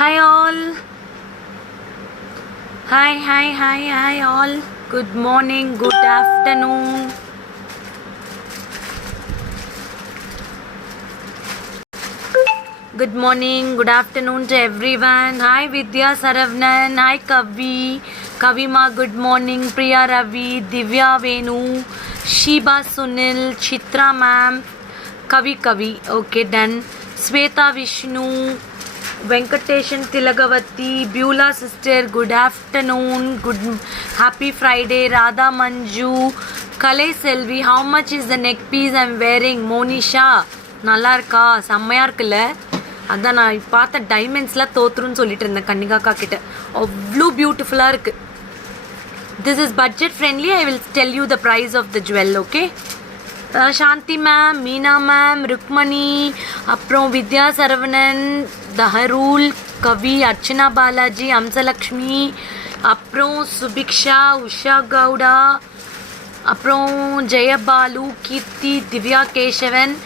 Hi all. Hi all. Good morning, good afternoon. Good morning, good afternoon to everyone. Hi Vidya Saravnan. Hi Kavi. Kavima, good morning. Priya Ravi, Divya Venu, Shiba Sunil, Chitra ma'am, Kavi. Okay, done. Sweta Vishnu, Venkateshan Tilagavati, Beulah sister, good afternoon, good happy Friday, Radha Manju, Kale Selvi, how much is the neck piece I'm wearing? Monisha, நல்லா இருக்கா செம்மையா இருக்குல்ல அதான் நான் பார்த்த டைமண்ட்ஸ்லாம் தோத்துருன்னு சொல்லிட்டு இருந்தேன் கன்னிகாக்கா கிட்ட அவ்வளோ பியூட்டிஃபுல்லாக இருக்கு this is budget friendly I will tell you the price of the jewel okay Shanthi ma'am Meena ma'am Rukmani அப்புறம் வித்யா சரவணன் தஹரூல் கவி அர்ச்சனா பாலாஜி அம்சலக்ஷ்மி அப்புறம் சுபிக்ஷா உஷா கவுடா அப்புறம் ஜெயபாலு கீர்த்தி திவ்யா கேசவன்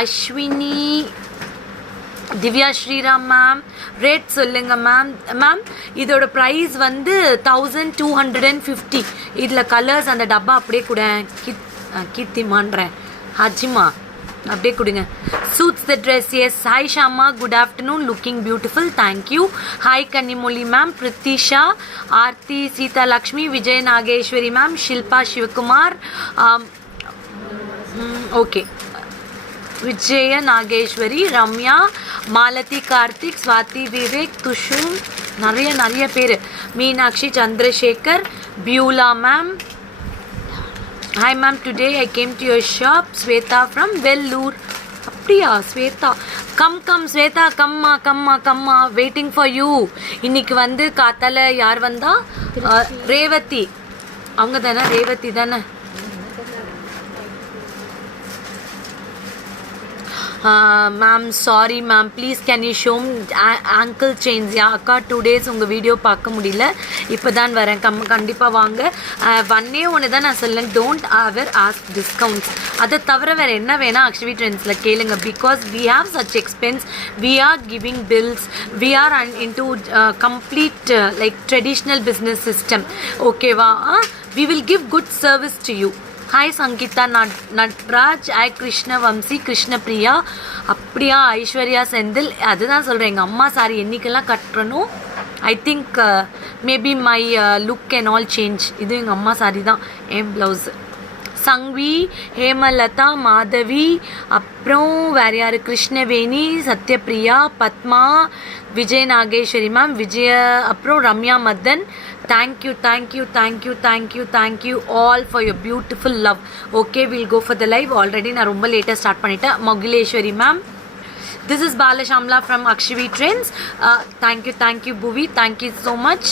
அஸ்வினி திவ்யா ஸ்ரீராம் மேம் ரேட் சொல்லுங்க மேம் மேம் இதோட ப்ரைஸ் வந்து 1250 இதில் கலர்ஸ் அந்த டப்பா அப்படியே கூட கீர்த்திமான்றேன் ஹஜிமா அப்படியே கொடுங்க suits the dress yes hi Shama good afternoon looking beautiful thank you hi Kanimozhi ma'am Preethisha Aarthi Seetha Lakshmi Vijay Nageswari ma'am Shilpa Sivakumar okay Vijaya Nageswari Ramya Malathi Karthik Swathi Vivek துஷும் நிறைய பேர் Meenakshi Chandrasekar Beulah ma'am hi ma'am today I came to your shop Swetha from Vellore அப்படியா ஸ்வேதா கம் ஸ்வேதா கம்மா வெயிட்டிங் ஃபார் யூ இன்னைக்கு வந்து காத்தால யார் வந்தா ரேவதி அவங்க தானே ரேவதி தானே ma'am sorry ma'am please can you show ankle chains அக்கா 2 days உங்கள் வீடியோ பார்க்க முடியல இப்போ தான் வரேன் கண்டிப்பாக வாங்க ஒன்று தான் நான் சொல்லேன் டோன்ட் அவர் ஆஸ்க் டிஸ்கவுண்ட்ஸ் அதை தவிர வேறு என்ன வேணால் ஆக்சுவலி ட்ரெண்ட்ஸில் கேளுங்க because we have such expense we are giving bills we are in to complete like traditional business system ஓகேவா we will give good service to you hi Sangeetha Natraj hi Krishnavamsi Krishnapriya அப்படியா ஐஸ்வர்யா செந்தில் அதுதான் சொல்கிறேன் எங்கள் அம்மா சாரி என்றைக்கெல்லாம் கட்டுறனோ I think maybe my look and all change இது எங்கள் அம்மா சாரி தான் என் ப்ளவுஸு சங்வி ஹேமலதா மாதவி அப்புறம் வேறு யார் கிருஷ்ணவேணி சத்யபிரியா பத்மா விஜய் நாகேஸ்வரி மேம் அப்புறம் Ramya Madan thank you all for your beautiful love okay we'll go for the live already நான் ரொம்ப லேட்டாக ஸ்டார்ட் பண்ணிட்டேன் மகுலேஸ்வரி ma'am this is Bala Shamla from Akshvi Trends thank you Bhuvi thank you so much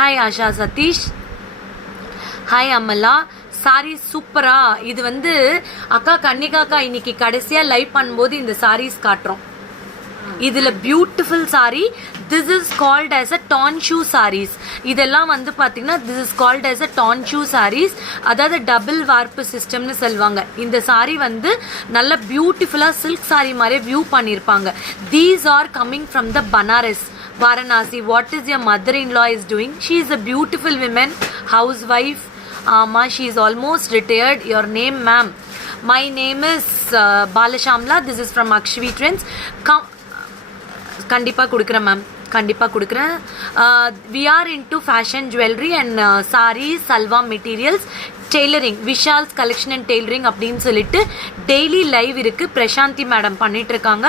hi Asha Satish hi Amala sorry சூப்பரா இது வந்து அக்கா கன்னிகாக்கா இன்னைக்கு கடைசியாக லைவ் பண்ணும்போது இந்த சாரீஸ் காட்டுறோம் இதில் beautiful sari this is called as a tanchoi saris இதெல்லாம் வந்து பார்த்தீங்கன்னா this is called as a tanchoi saris அதாவது டபுள் வார்ப்பு சிஸ்டம்னு சொல்லுவாங்க இந்த சாரீ வந்து நல்ல பியூட்டிஃபுல்லாக சில்க் சாரீ மாதிரியே வியூ பண்ணியிருப்பாங்க these are coming from the Banaras Varanasi what is your mother in law is doing she is a beautiful women house wife she is almost retired your name ma'am my name is Balashamla this is from Akshvi Trends கண்டிப்பாக கொடுக்குறேன் ma'am கண்டிப்பாக கொடுக்குறேன் we are into fashion jewelry and sarees salwa materials tailoring Vishal's collection and tailoring அப்படின்னு சொல்லிட்டு daily live இருக்குது Prasanthi madam பண்ணிகிட்ருக்காங்க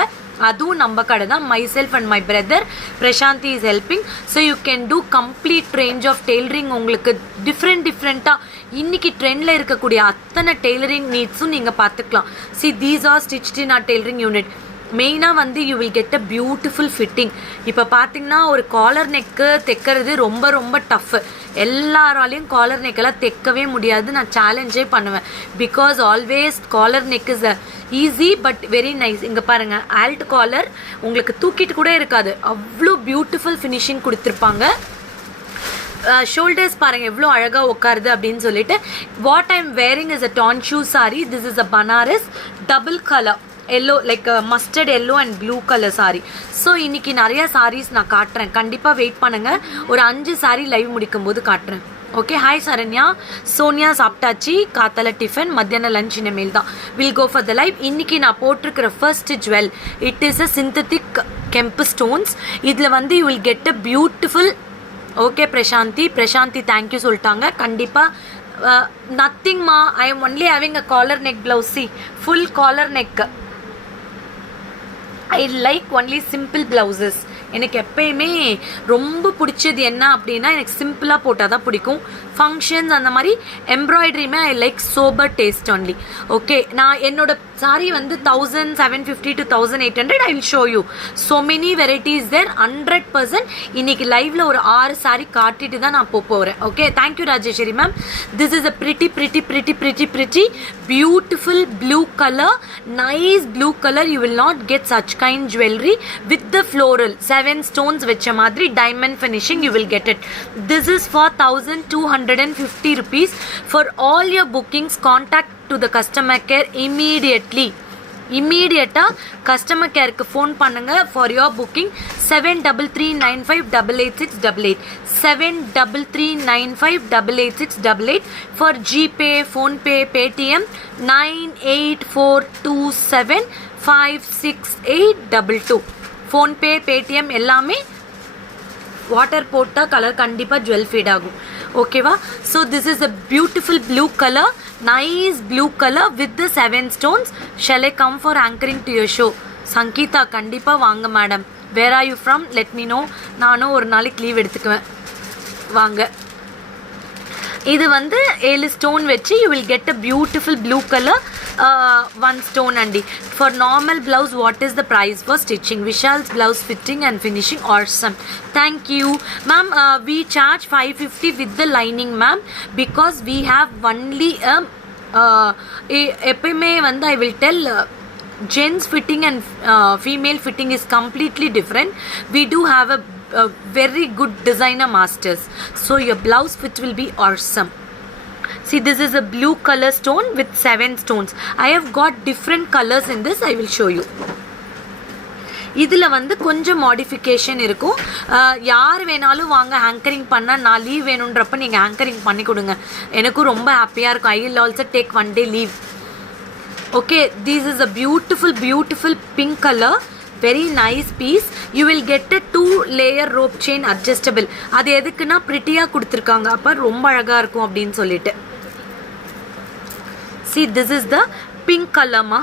அதுவும் நம்ம கடை தான் myself and my brother Prashanthi is helping so you can do complete range of tailoring உங்களுக்கு டிஃப்ரெண்ட்டாக இன்றைக்கி ட்ரெண்டில் இருக்கக்கூடிய அத்தனை டெய்லரிங் நீட்ஸும் நீங்கள் பார்த்துக்கலாம் these are stitched in our tailoring unit மெயினாக வந்து you will get a beautiful fitting இப்போ பார்த்தீங்கன்னா ஒரு காலர் நெக்கு தைக்கிறது ரொம்ப டஃப்பு எல்லாராலையும் காலர் நெக்கெல்லாம் தைக்கவே முடியாது நான் சேலஞ்சே பண்ணுவேன் because always collar neck is easy but very nice இங்கே பாருங்கள் ஆல்ட் காலர் உங்களுக்கு தூக்கிட்டு கூட இருக்காது அவ்வளோ பியூட்டிஃபுல் ஃபினிஷிங் கொடுத்துருப்பாங்க ஷோல்டர்ஸ் பாருங்கள் எவ்வளோ அழகாக உட்காருது அப்படின்னு சொல்லிட்டு what I am wearing is a tanchoi sari this is a Banaras double colour yellow like mustard yellow and blue colour sari. So இன்னைக்கு நிறைய சாரீஸ் நான் காட்டுறேன், கண்டிப்பாக வெயிட் பண்ணுங்கள். ஒரு 5 சாரீ லைவ் முடிக்கும் போது காட்டுறேன். Okay, hi Saranya. சோனியா சாப்பிட்டாச்சு, காத்தால டிஃபன், மத்தியானம் லஞ்ச் இனிமேல் தான். Will go for the live. இன்னைக்கு நான் போட்டிருக்கிற first jewel, it is a synthetic கெம்பு ஸ்டோன்ஸ். இதில் வந்து you will get a beautiful. Okay Prasanthi thank you சொல்லிட்டாங்க. கண்டிப்பாக நத்திங்மா, I am only having a collar neck blouse. See full collar neck. I like only simple blouses. எனக்கு எப்பயுமே ரொம்ப பிடிச்சது என்ன அப்படின்னா, எனக்கு சிம்பிளாக போட்டால் தான் பிடிக்கும். ஃபங்க்ஷன்ஸ் அந்த மாதிரி எம்ப்ராய்டரியுமே I like sober taste only. Okay, நான் என்னோட சாரீ வந்து 1750 to 1800. I will show you so many varieties there. 100% இன்னைக்கு லைவ்ல ஒரு 6 சாரீ காட்டிட்டு தான் நான் போகிறேன். Okay, thank you Rajeshwari ma'am. This is a pretty beautiful blue color, nice blue color. You will not get such kind jewelry with the floral 7 stones வச்ச மாதிரி diamond finishing. You will get it. This is for 1250 rupees. For all your bookings, contact to the customer care immediately. இம்மீடியட்டாக customer கேருக்கு phone பண்ணுங்கள் for your booking. 7339588688 7339588688. For GPay, PhonePe, Paytm 9842756822. PhonePe, Paytm எல்லாமே water போட்டால் colour கண்டிப்பாக jewel feet ஆகும். ஓகேவா? So this is a beautiful blue colour, nice blue color with the 7 stones. Shall I come for anchoring to your show? Sankita, கண்டிப்பா வாங்க madam. Where are you from? Let me know. நானும் ஒரு நாளைக்கு leave எடுத்துக்குவேன். வாங்க. இது வந்து 7 stone வச்சு you will get a beautiful blue color 1 stone andi. For normal blouse, what is the price for stitching? Vishal's blouse fitting and finishing awesome. Thank you ma'am. We charge 550 with the lining ma'am, because we have only எப்பயுமே வந்து I will tell gents fitting and female fitting is completely different. We do have a very good designer masters, so your blouse fit will be awesome. See, this is a blue color stone with 7 stones. I have got different colors in this. I will show you. இதில் வந்து கொஞ்சம் modification இருக்கும். யார் வேணாலும் வாங்க anchoring பண்ணால். நான் leave வேணுன்றப்ப நீங்கள் ஆங்கரிங் பண்ணி கொடுங்க, எனக்கும் ரொம்ப ஹாப்பியாக இருக்கும். I will also take 1 day leave. Okay, this is a beautiful pink colour, very nice piece. You will get a 2 layer rope chain adjustable. அது எதுக்குன்னா ப்ரிட்டியாக கொடுத்துருக்காங்க, அப்போ ரொம்ப அழகாக இருக்கும் அப்படின்னு சொல்லிட்டு. See, this is the pink color ma.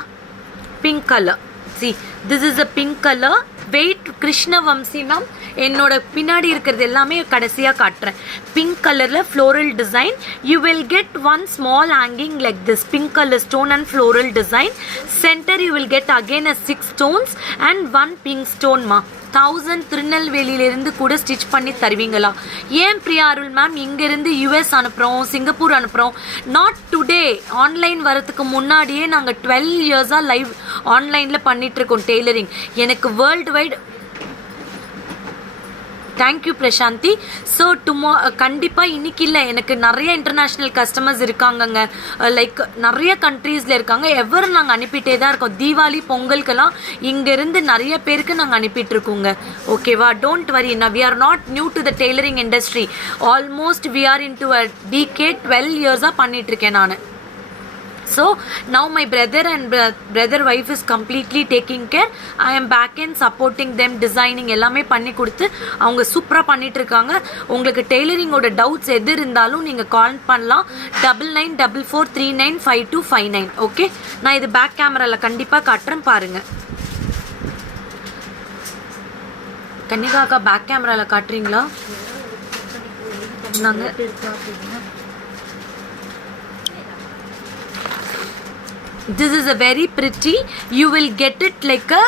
Pink color. See, this is a pink color. Wait, Krishna Vamsi ma'am, என்னோட பின்னாடி இருக்கிறது எல்லாமே கடைசியாக காட்டுறேன். பிங்க் கலரில் floral design. You will get 1 small hanging like this, pink color stone and floral design. Center you will get again a 6 stones and 1 pink stone ma. 1000 திருநெல்வேலியிலிருந்து கூட stitch பண்ணி தருவீங்களா? ஏன் பிரியா அருள் மேம், இங்கேருந்து US அனுப்புகிறோம், சிங்கப்பூர் அனுப்புகிறோம். Not today, online வரதுக்கு முன்னாடியே நாங்கள் 12 years லைவ் ஆன்லைனில் பண்ணிகிட்ருக்கோம் டெய்லரிங். எனக்கு world wide. Thank you Prasanthi. So கண்டிப்பாக இன்னைக்கு இல்லை, எனக்கு நிறைய இன்டர்நேஷ்னல் கஸ்டமர்ஸ் இருக்காங்கங்க. லைக் நிறைய கண்ட்ரீஸில் இருக்காங்க. எவர் நாங்கள் அனுப்பிட்டே தான் இருக்கோம். தீபாவளி, பொங்கலுக்கெல்லாம் இங்கேருந்து நிறைய பேருக்கு நாங்கள் அனுப்பிட்டுருக்கோங்க. ஓகேவா? Don't worry. We are not new to the tailoring industry. Almost we are in to a decade 12 years பண்ணிகிட்ருக்கேன் நான். So now my brother and brother wife is completely taking care. I am back in supporting them, designing எல்லாமே பண்ணி கொடுத்து அவங்க சூப்பராக பண்ணிட்டு இருக்காங்க. உங்களுக்கு டெய்லரிங்கோட டவுட்ஸ் எது இருந்தாலும் நீங்கள் கால் பண்ணலாம். 9944395259. ஓகே, நான் இது பேக் கேமராவில் கண்டிப்பாக காட்டுறேன், பாருங்கள். கன்னிகாக்கா பேக் கேமராவில் காட்டுறீங்களா? நாங்கள் this is a very pretty. You will get it like a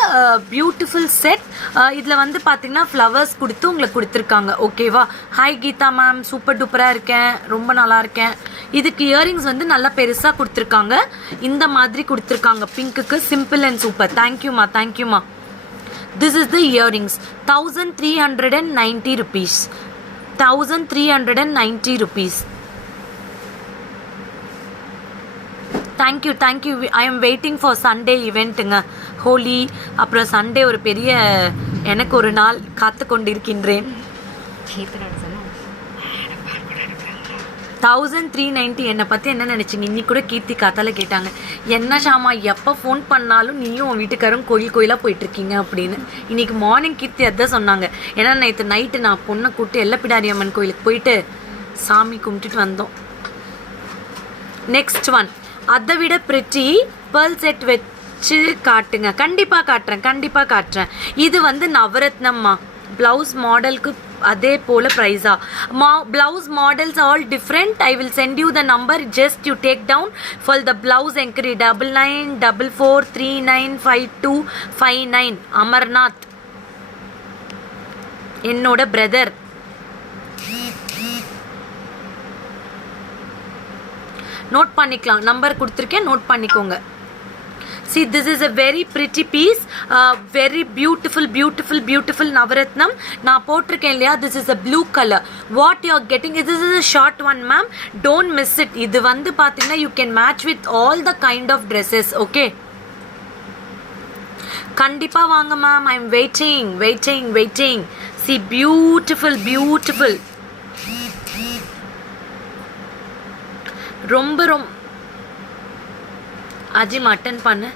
beautiful set. இதில் வந்து பார்த்தீங்கன்னா ஃப்ளவர்ஸ் கொடுத்து உங்களுக்கு கொடுத்துருக்காங்க. ஓகேவா? ஹாய் கீதா மேம், சூப்பர் டூப்பராக இருக்கேன், ரொம்ப நல்லா இருக்கேன். இதுக்கு இயரிங்ஸ் வந்து நல்லா பெருசாக கொடுத்துருக்காங்க, இந்த மாதிரி கொடுத்துருக்காங்க. பிங்க்குக்கு சிம்பிள் அண்ட் சூப்பர். தேங்க்யூமா, தேங்க்யூமா. This is the earrings. 1390 rupees. 1390 rupees. Thank you. I am waiting for Sunday event. Holi அப்புறம் சண்டே ஒரு பெரிய எனக்கு ஒரு நாள் காத்து கொண்டிருக்கின்றேன். 1390 என்னை பற்றி என்ன நினச்சிங்க? இன்னைக்கு கூட கீர்த்தி காத்தால கேட்டாங்க, என்ன ஷாமா எப்போ ஃபோன் பண்ணாலும் நீயும் உன் வீட்டுக்காரும் கோயிலாக போயிட்டுருக்கீங்க அப்படின்னு. இன்னைக்கு மார்னிங் கீர்த்தி அதான் சொன்னாங்க. ஏன்னா நேற்று நைட்டு நான் பொண்ணை கூப்பிட்டு எல்லப்பிடாரி அம்மன் கோயிலுக்கு போயிட்டு சாமி கும்பிட்டுட்டு வந்தோம். நெக்ஸ்ட் ஒன், அதை விட பிரிட்டி பேர்ல் செட் வச்சு காட்டுங்க. கண்டிப்பாக காட்டுறேன். இது வந்து நவரத்னம்மா ப்ளவுஸ் மாடலுக்கு அதே போல் ப்ரைஸா? blouse models all different. I will send you the number, just you take down for the blouse enquiry 9944395259. Amarnath என்னோட பிரதர். நோட் பண்ணிக்கலாம், நம்பர் கொடுத்துருக்கேன், நோட் பண்ணிக்கோங்க. See, this is a very pretty piece, very beautiful Navaratnam. நான் போட்டிருக்கேன் இல்லையா, this is a blue color. What you are getting, this is a short one ma'am, don't miss it. இது வந்து பார்த்தீங்கன்னா you can match with all the kind of dresses, okay? கண்டிப்பா வாங்க ma'am, I'm waiting. See, beautiful. ரொம்ப Azim attend பண்ணு.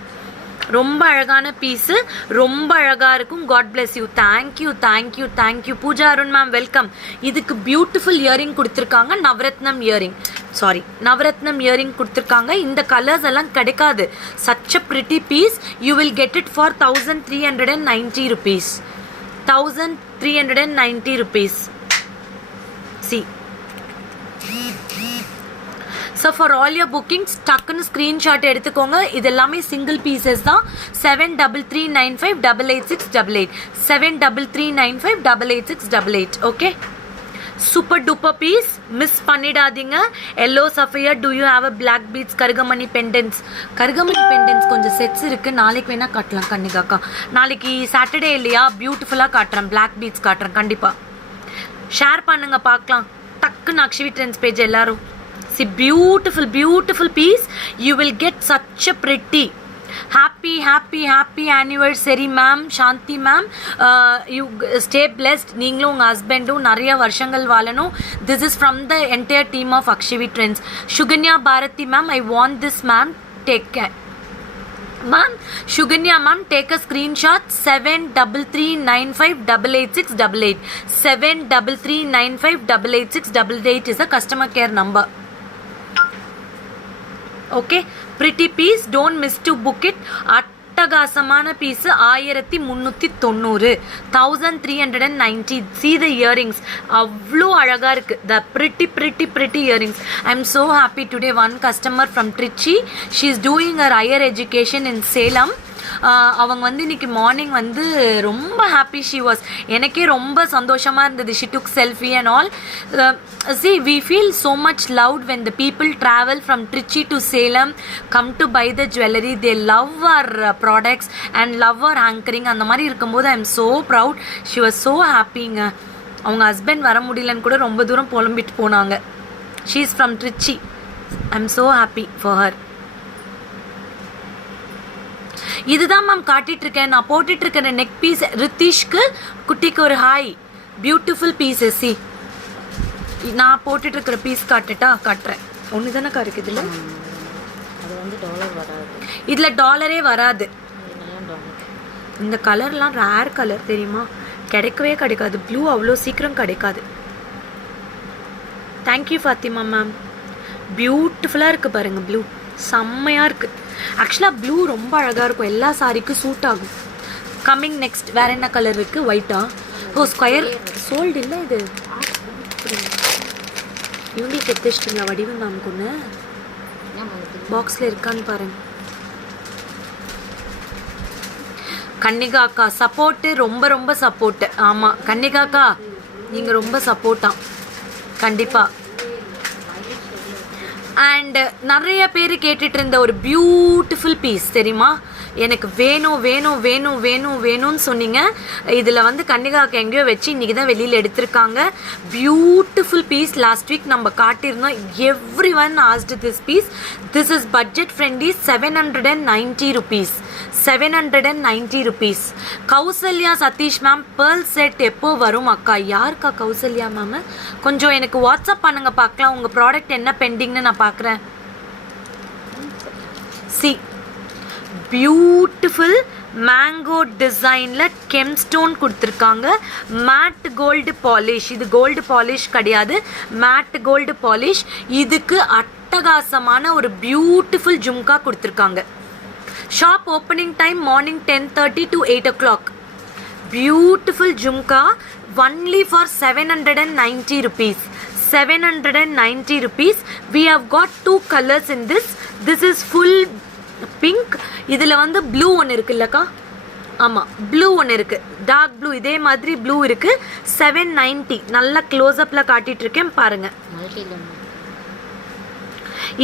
ரொம்ப அழகான piece, ரொம்ப அழகாக இருக்கும். God bless you. Thank you Pooja Arun ma'am, welcome. இதுக்கு பியூட்டிஃபுல் இயரிங் கொடுத்துருக்காங்க, நவரத்னம் இயரிங் கொடுத்துருக்காங்க. இந்த கலர்ஸ் எல்லாம் கிடைக்காது. Such a pretty piece. You will get it for 1390 rupees. 1390 rupees. See. So for all your bookings, டக்குன்னு ஸ்க்ரீன்ஷாட் எடுத்துக்கோங்க. இது எல்லாமே சிங்கிள் பீசஸ் தான். 7339588688 7339588688. Okay, super duper piece, miss பண்ணிடாதீங்க. Yellow sapphire, do you have a black beads கருகமணி pendants கொஞ்சம் sets இருக்கு. நாளைக்கு வேணா காட்டலாம் கன்னிகாக்கா. நாளைக்கு சாட்டர்டே இல்லையா, பியூட்டிஃபுல்லாக காட்டுறேன், பிளாக் பீட்ஸ் காட்டுறேன். கண்டிப்பாக ஷேர் பண்ணுங்க, பார்க்கலாம். டக்குன்னு அக்ஷவி ட்ரெண்ட்ஸ் பேஜ் எல்லாரும். See, beautiful piece. You will get such a pretty. Happy anniversary ma'am, Shanti ma'am. You stay blessed. நீங்களும் உங்க ஹஸ்பண்டும் நிறைய வருஷங்கள் வாழணும். This is from the entire team of Akshavi Trends. Shuganya Bharati ma'am, I want this ma'am. Take care. Ma'am, Shuganya ma'am, take a screenshot. 7339588688. 7339588688 is a customer care number. Okay, pretty piece, don't miss to book it. அட்டகாசமான piece, 1390, 1390. See the earrings, அவ்வளோ அழகாக இருக்குது. The pretty earrings. I'm so happy today. One customer from Trichy, she is doing her higher education in Salem. அவங்க வந்து இன்னைக்கு morning வந்து ரொம்ப happy she was. எனக்கே ரொம்ப சந்தோஷமாக இருந்தது. She took selfie and all. See, we feel so much loved when the people travel from Trichy to Salem, come to buy the jewelry. They love our products and love our anchoring. அந்த மாதிரி இருக்கும்போது I am so proud. She was so happyங்க. அவங்க husband வர முடியலன்னு கூட ரொம்ப தூரம் புலம்பிட்டு போனாங்க. She is from Trichy. I am so happy for her. இதுதான் மேம் காட்டிட்டு இருக்கேன். நான் போட்டுட்டு இருக்கிற நெக் பீஸ். ரித்திஷ்க்கு குட்டிக்கு ஒரு ஹாய். Beautiful pieces. சி, நான் போட்டுட்டு இருக்கிற பீஸ் காட்டுறேன். ஒன்று தானேக்கா இருக்கு இதில். இதில் டாலரே வராது. இந்த கலர்லாம் ரேர் கலர் தெரியுமா, கிடைக்காது. ப்ளூ அவ்வளோ சீக்கிரம் கிடைக்காது. Thank you Fathima ma'am. பியூட்டிஃபுல்லாக இருக்குது பாருங்கள், ப்ளூ செம்மையாக இருக்குது. ஆக்சுவலாக ப்ளூ ரொம்ப அழகாக இருக்கும், எல்லா சாரிக்கும் சூட் ஆகும். கம்மிங் நெக்ஸ்ட், வேறு என்ன கலர் இருக்குது? ஒயிட்டா? ஓ, ஸ்கொயர் சோல்டு இல்லை இது. இவங்களுக்கு எடுத்துச்சிட்டிங்களா வடிவம் மேம்க்கு ஒன்று? பாக்ஸில் இருக்கான்னு பாருங்க. கன்னிகாக்கா சப்போர்ட்டு, ரொம்ப சப்போர்ட்டு. ஆமாம் கன்னிகாக்கா, நீங்கள் ரொம்ப சப்போர்ட்டாக கண்டிப்பாக. அண்ட் நிறைய பேர் கேட்டுட்டு இருந்த ஒரு பியூட்டிஃபுல் பீஸ் தெரியுமா, எனக்கு வேணும் வேணும் வேணும் வேணும் வேணும்னு சொன்னீங்க. இதில் வந்து கன்னிகாக்கு எங்கேயோ வச்சு இன்றைக்கி தான் வெளியில் எடுத்திருக்காங்க. Beautiful piece. லாஸ்ட் வீக் நம்ம காட்டியிருந்தோம். Every one asked this piece. This is budget friendly. 790 rupees. 790 rupees. Kausalya Sathish ma'am pearl set எப்போ வரும் அக்கா? யாருக்கா கௌசல்யா மேம்? கொஞ்சம் எனக்கு வாட்ஸ்அப் பண்ணுங்க பார்க்கலாம். உங்கள் ப்ராடக்ட் என்ன பெண்டிங்னு நான் பார்க்குறேன். சி பியூட்டிஃபுல் மேங்கோ டிசைனில் கெம்ஸ்டோன் கொடுத்துருக்காங்க. Matte gold polish. இது கோல்டு பாலிஷ் கிடையாது, மேட் கோல்டு பாலிஷ். இதுக்கு அட்டகாசமான ஒரு பியூட்டிஃபுல் ஜும்கா கொடுத்துருக்காங்க. Shop opening time morning 10:30 to 8 o'clock. Beautiful jhumka only for 790 rupees. 790 rupees. We have got 2 colors in this. This is full pink. இதில் வந்து blue ஒன்று இருக்குல்லக்கா? ஆமாம், ப்ளூ ஒன்று இருக்குது, டார்க் ப்ளூ. இதே மாதிரி ப்ளூ இருக்குது. 790. நல்லா க்ளோஸ்அப்பில் காட்டிகிட்டு இருக்கேன் பாருங்கள்.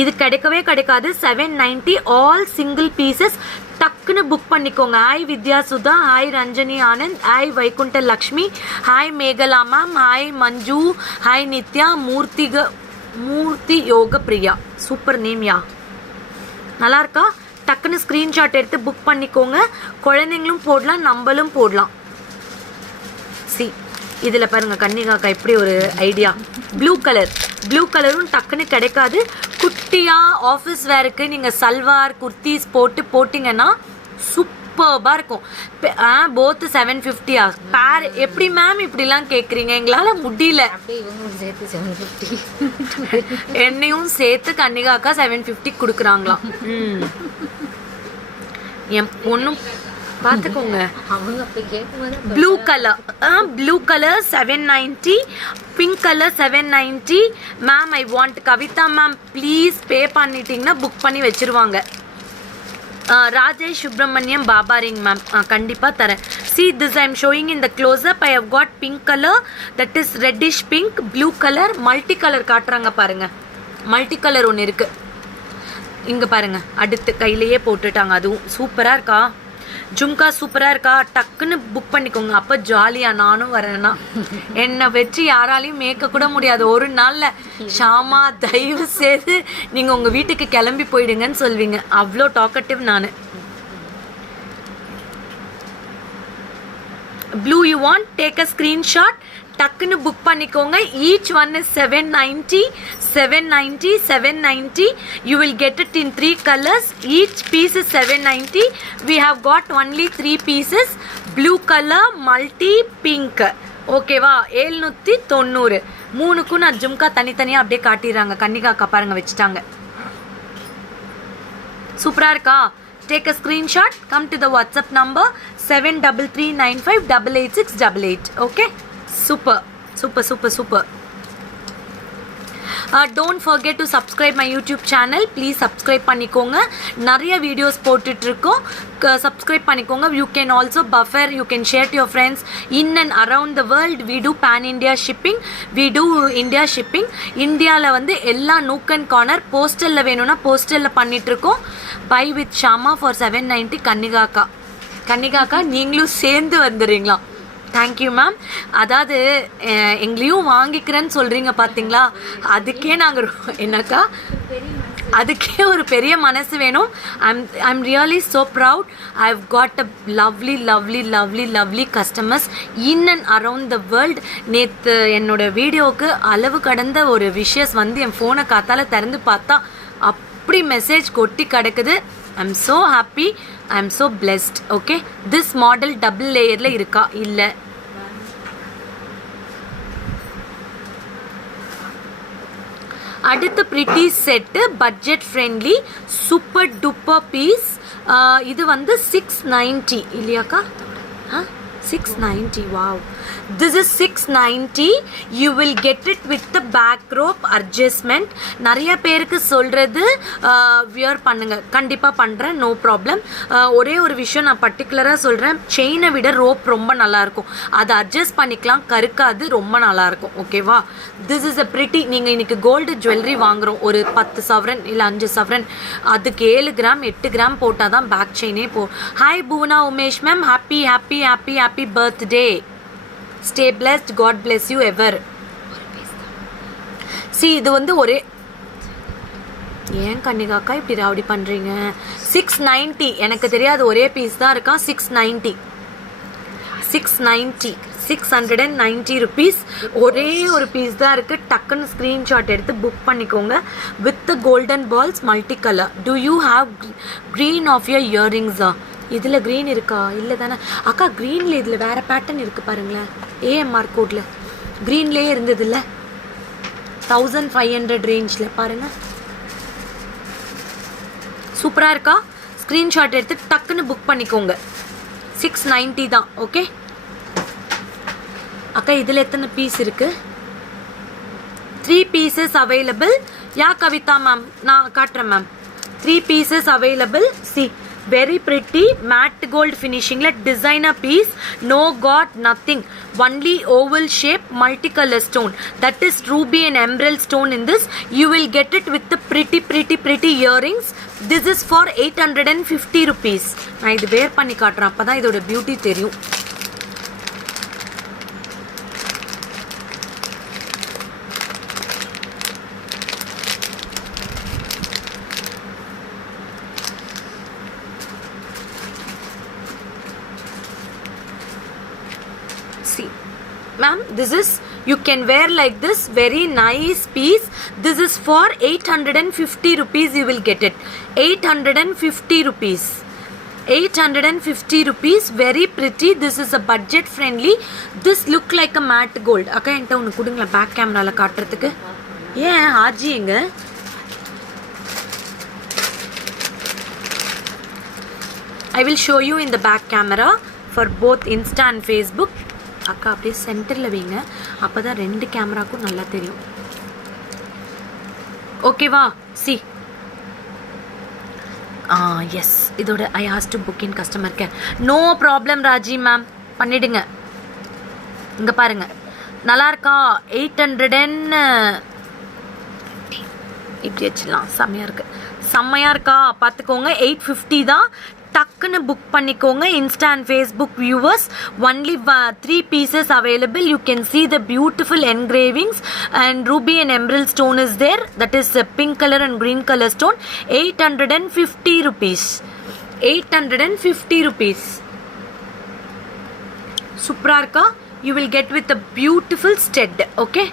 இது கிடைக்கவே கிடைக்காது. 790 ஆல் சிங்கிள் பீசஸ். டக்குன்னு புக் பண்ணிக்கோங்க. Hi Vidya Sudha, hi Ranjani Anand, hi Vaikunda Lakshmi, hi Megala ma'am, hi Manju, hi Nithya, Murthy Yoga Priya. Super name யா, நல்லா இருக்கா? டக்குன்னு ஸ்க்ரீன்ஷாட் எடுத்து புக் பண்ணிக்கோங்க. குழந்தைங்களும் போடலாம், நம்மளும் போடலாம். சி இதில் பாருங்கள் கன்னிகாக்கா எப்படி ஒரு ஐடியா. ப்ளூ கலர், ப்ளூ கலரும் டக்குன்னு கிடைக்காது. குட்டியாக ஆஃபீஸ் வேருக்கு நீங்கள் சல்வார் குர்த்திஸ் போட்டிங்கன்னா சூப்பர்பாக இருக்கும். போத்து 750. பேர் எப்படி மேம் இப்படிலாம் கேட்குறீங்க? எங்களால் முடியல. என்னையும் சேர்த்து கன்னிகாக்கா 750 கொடுக்குறாங்களாம். என் பொண்ணும் பார்த்துக்கோங்க. Blue colour, blue colour 790, pink colour 790. Ma'am I want. Kavitha ma'am please pay பண்ணிட்டீங்கன்னா புக் பண்ணி வச்சுருவாங்க. ராஜேஷ் சுப்ரமணியம் பாபாரிங் மேம் கண்டிப்பாக தரேன். See this I am showing in the close up. I have got pink color, that is reddish pink, blue color, multi color காட்டுறாங்க பாருங்க. Multi colour ஒன்று இருக்குது இங்கே பாருங்க. அடுத்து கையிலேயே போட்டுட்டாங்க. அதுவும் சூப்பராக இருக்கா? ஜும்கா சூப்பராக இருக்கா? டக்குன்னு புக் பண்ணிக்கோங்க. அப்போ ஜாலியாக நானும் வரேன்னா என்னை வச்சு யாராலையும் மேய்க்க கூட முடியாது ஒரு நாளில். ஷாமா தயவு செய்து நீங்கள் உங்கள் வீட்டுக்கு கிளம்பி போயிடுங்கன்னு சொல்வீங்க. அவ்வளோ டாக்கட்டிவ் நான். Blue you want, take a screenshot, டக்குன்னு புக் பண்ணிக்கோங்க. Each one is 790. 790, 790. You will get it in 3 colors. Each piece is 790. We have got only 3 pieces. Blue color, multi, pink. ஓகேவா? 790. மூணுக்கும் நான் ஜும்கா தனித்தனியாக அப்படியே காட்டிடுறாங்க. கன்னிகாக்கா பாருங்க வச்சுட்டாங்க. சூப்பராக இருக்கா? Take a screenshot. Come to the WhatsApp number 7339588688. Okay? Super, super, super, super. Don't forget to subscribe my YouTube channel. Please subscribe பண்ணிக்கோங்க. நிறைய வீடியோஸ் போட்டுட்ருக்கோம். subscribe பண்ணிக்கோங்க. You can also buffer, you can share to your friends in and around the world. We do pan India shipping. We do India shipping. இந்தியாவில் வந்து எல்லா nook and corner போஸ்டலில் வேணும்னா போஸ்டலில் பண்ணிகிட்ருக்கோம். buy with Shama for 790. கன்னிகாக்கா நீங்களும் சேர்ந்து வந்துடுறீங்களா? Thank you ma'am. அதாவது எங்களையும் வாங்கிக்கிறேன்னு சொல்கிறீங்க பார்த்தீங்களா? அதுக்கே நாங்கள் என்னக்கா, அதுக்கே ஒரு பெரிய மனசு வேணும். I'm really so proud. I have got a lovely lovely lovely lovely customers in and around the world. நேற்று என்னோடய வீடியோவுக்கு அளவு கடந்த ஒரு விஷயஸ் வந்து என் ஃபோனை காத்தால் திறந்து பார்த்தா அப்படி மெசேஜ் கொட்டி கிடக்குது. I'm so happy, I'm so blessed. Okay, this model double லேயரில் இருக்கா? இல்லை. அடுத்து pretty set, budget friendly, super duper piece. இது வந்து 690 இல்லையாக்கா? 690. Wow, this is 690. You will get it with the back rope adjustment. நிறைய பேருக்கு சொல்றது வியர் பண்ணுங்க, கண்டிப்பாக பண்ணுறேன், நோ ப்ராப்ளம். ஒரே ஒரு விஷயம் நான் பர்டிகுலராக சொல்கிறேன், செயினை விட ரோப் ரொம்ப நல்லாயிருக்கும், அதை அட்ஜஸ்ட் பண்ணிக்கலாம், கருக்காது, ரொம்ப நல்லாயிருக்கும். ஓகேவா? This is a pretty. நீங்கள் இன்றைக்கி கோல்டு ஜுவல்லரி வாங்குகிறோம், ஒரு 10 சவரன் இல்லை 5 சவரன், அதுக்கு 7 கிராம் 8 கிராம் போட்டால் தான் பேக் செயினே போ. Hi Bhuvana Umesh ma'am, happy happy happy happy birthday. Stay blessed, god bless you ever. See இது வந்து ஒரே, ஏன் கன்னிகாக்கா இப்படி ராவடி பண்ணுறீங்க? 690, எனக்கு தெரியாது, ஒரே பீஸ் தான் இருக்கான். 690 690 rupees. ஒரே ஒரு பீஸ் தான் இருக்குது. டக்குன்னு ஸ்க்ரீன்ஷாட் எடுத்து புக் பண்ணிக்கோங்க. With golden balls multi colour. Do you have green of your இயரிங்ஸா? இதில் க்ரீன் இருக்கா? இல்லை தானே அக்கா, க்ரீனில் இதில் வேறு பேட்டர்ன் இருக்குது பாருங்களேன். ஏஎம்ஆர் கோடில் க்ரீன்லேயே இருந்தது இல்லை, 1500 ரேஞ்சில் பாருங்கள், சூப்பராக இருக்கா? ஸ்க்ரீன்ஷாட் எடுத்து டக்குன்னு புக் பண்ணிக்கோங்க. 690 தான். ஓகே அக்கா, இதில் எத்தனை பீஸ் இருக்குது? 3 pieces அவைலபிள். யா கவிதா மேம், நான் காட்டுறேன் ma'am. 3 pieces available. C very pretty matte gold finishing la designer piece, no got nothing, only oval shape multicolor stone, that is ruby and emerald stone. In this you will get it with the pretty earrings. This is for 850 rupees. நான் இது வேர் பண்ணி காட்டுறேன், அப்பதான் இதோட beauty தெரியும். Ma'am, this is, you can wear like this, very nice piece. This is for 850 rupees. You will get it 850 rupees. 850 rupees. Very pretty. This is a budget friendly. This look like a matte gold. அக்கா என்கிட்ட ஒன்று கொடுங்களா back கேமராவில் காட்டுறதுக்கு? ஏன் ஆஜி எங்க? I will show you in the back camera for both Insta and Facebook. அக்கா அப்படியே சென்டரில் வைங்க, அப்போ தான் 2 கேமராக்கும் நல்லா தெரியும். ஓகேவா? சி எஸ், இதோட I has to book in customer care. No problem Raji ma'am, பண்ணிடுங்க. இங்கே பாருங்க, நல்லா இருக்கா? 800 இப்படி வச்சிடலாம், செம்மையாக இருக்குது, செம்மையாக இருக்கா? பார்த்துக்கோங்க. 850 தான். டக்குன்னு புக் பண்ணிக்கோங்க. Insta and Facebook viewers, only 3 pieces available. You can see the beautiful engravings and ruby and emerald stone is there, that is pink color and green color stone. 850 rupees. 850 rupees. சூப்பரா இருக்கா? You will get with a beautiful stud. Okay,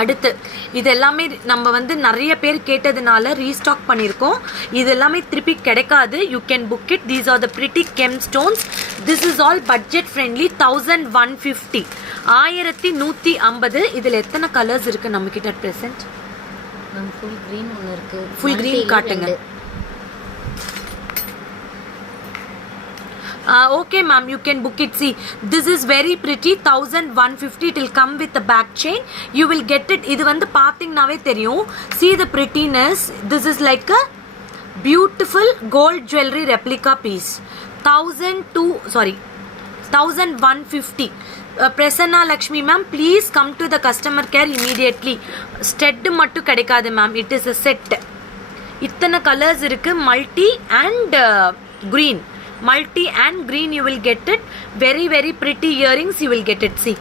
அடுத்து இது எல்லாமே நம்ம வந்து நிறைய பேர் கேட்டதுனால ரீஸ்டாக் பண்ணியிருக்கோம். இது எல்லாமே திருப்பி கிடைக்காது. You can book it. These are the pretty gem stones. This is all budget friendly. 1150. 1150. இதில் எத்தனை கலர்ஸ் இருக்குது நம்மக்கிட்ட அட் ப்ரெசென்ட்? ஃபுல் க்ரீன் ஒன்று இருக்குது. ஃபுல் க்ரீன் காட்டுங்க. Okay ma'am, you can book it. See, this is very pretty. 1150. It will come with the back chain. You will get it. இது வந்து பார்த்தீங்கன்னாவே தெரியும். See the prettiness. This is like a beautiful gold jewelry replica piece. 1150. Prasanna Lakshmi ma'am, please come to the customer care immediately. Stud மட்டும் கிடைக்காது ma'am. It is a set. இத்தனை colours இருக்கு. Multi and green. Multi and green you will get it. Very pretty earrings you will get it. See,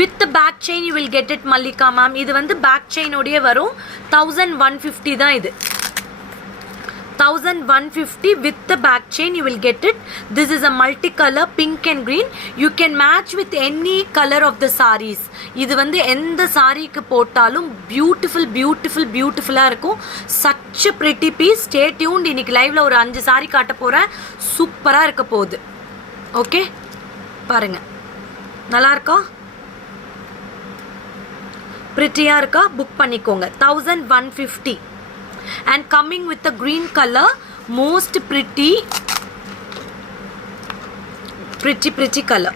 with the back chain you will get it Mallika ma'am. இது வந்து back chain ஓடியே வரும். 1150 தான் இது. 1150 with the back chain you will get it. This is a multicolor pink and green. You can match with any color of the sarees. இது வந்து எந்த சாரிக்கு போட்டாலும் பியூட்டிஃபுல்லாக இருக்கும். such a pretty piece. Stay tuned. இன்னைக்கு லைவ்ல ஒரு 5 சாரி காட்ட போகிறேன். சூப்பராக இருக்க போகுது. ஓகே, பாருங்க, நல்லா இருக்கா? பிரிட்டியாக இருக்கா? புக் பண்ணிக்கோங்க. 1150. and coming with the green color most pretty color.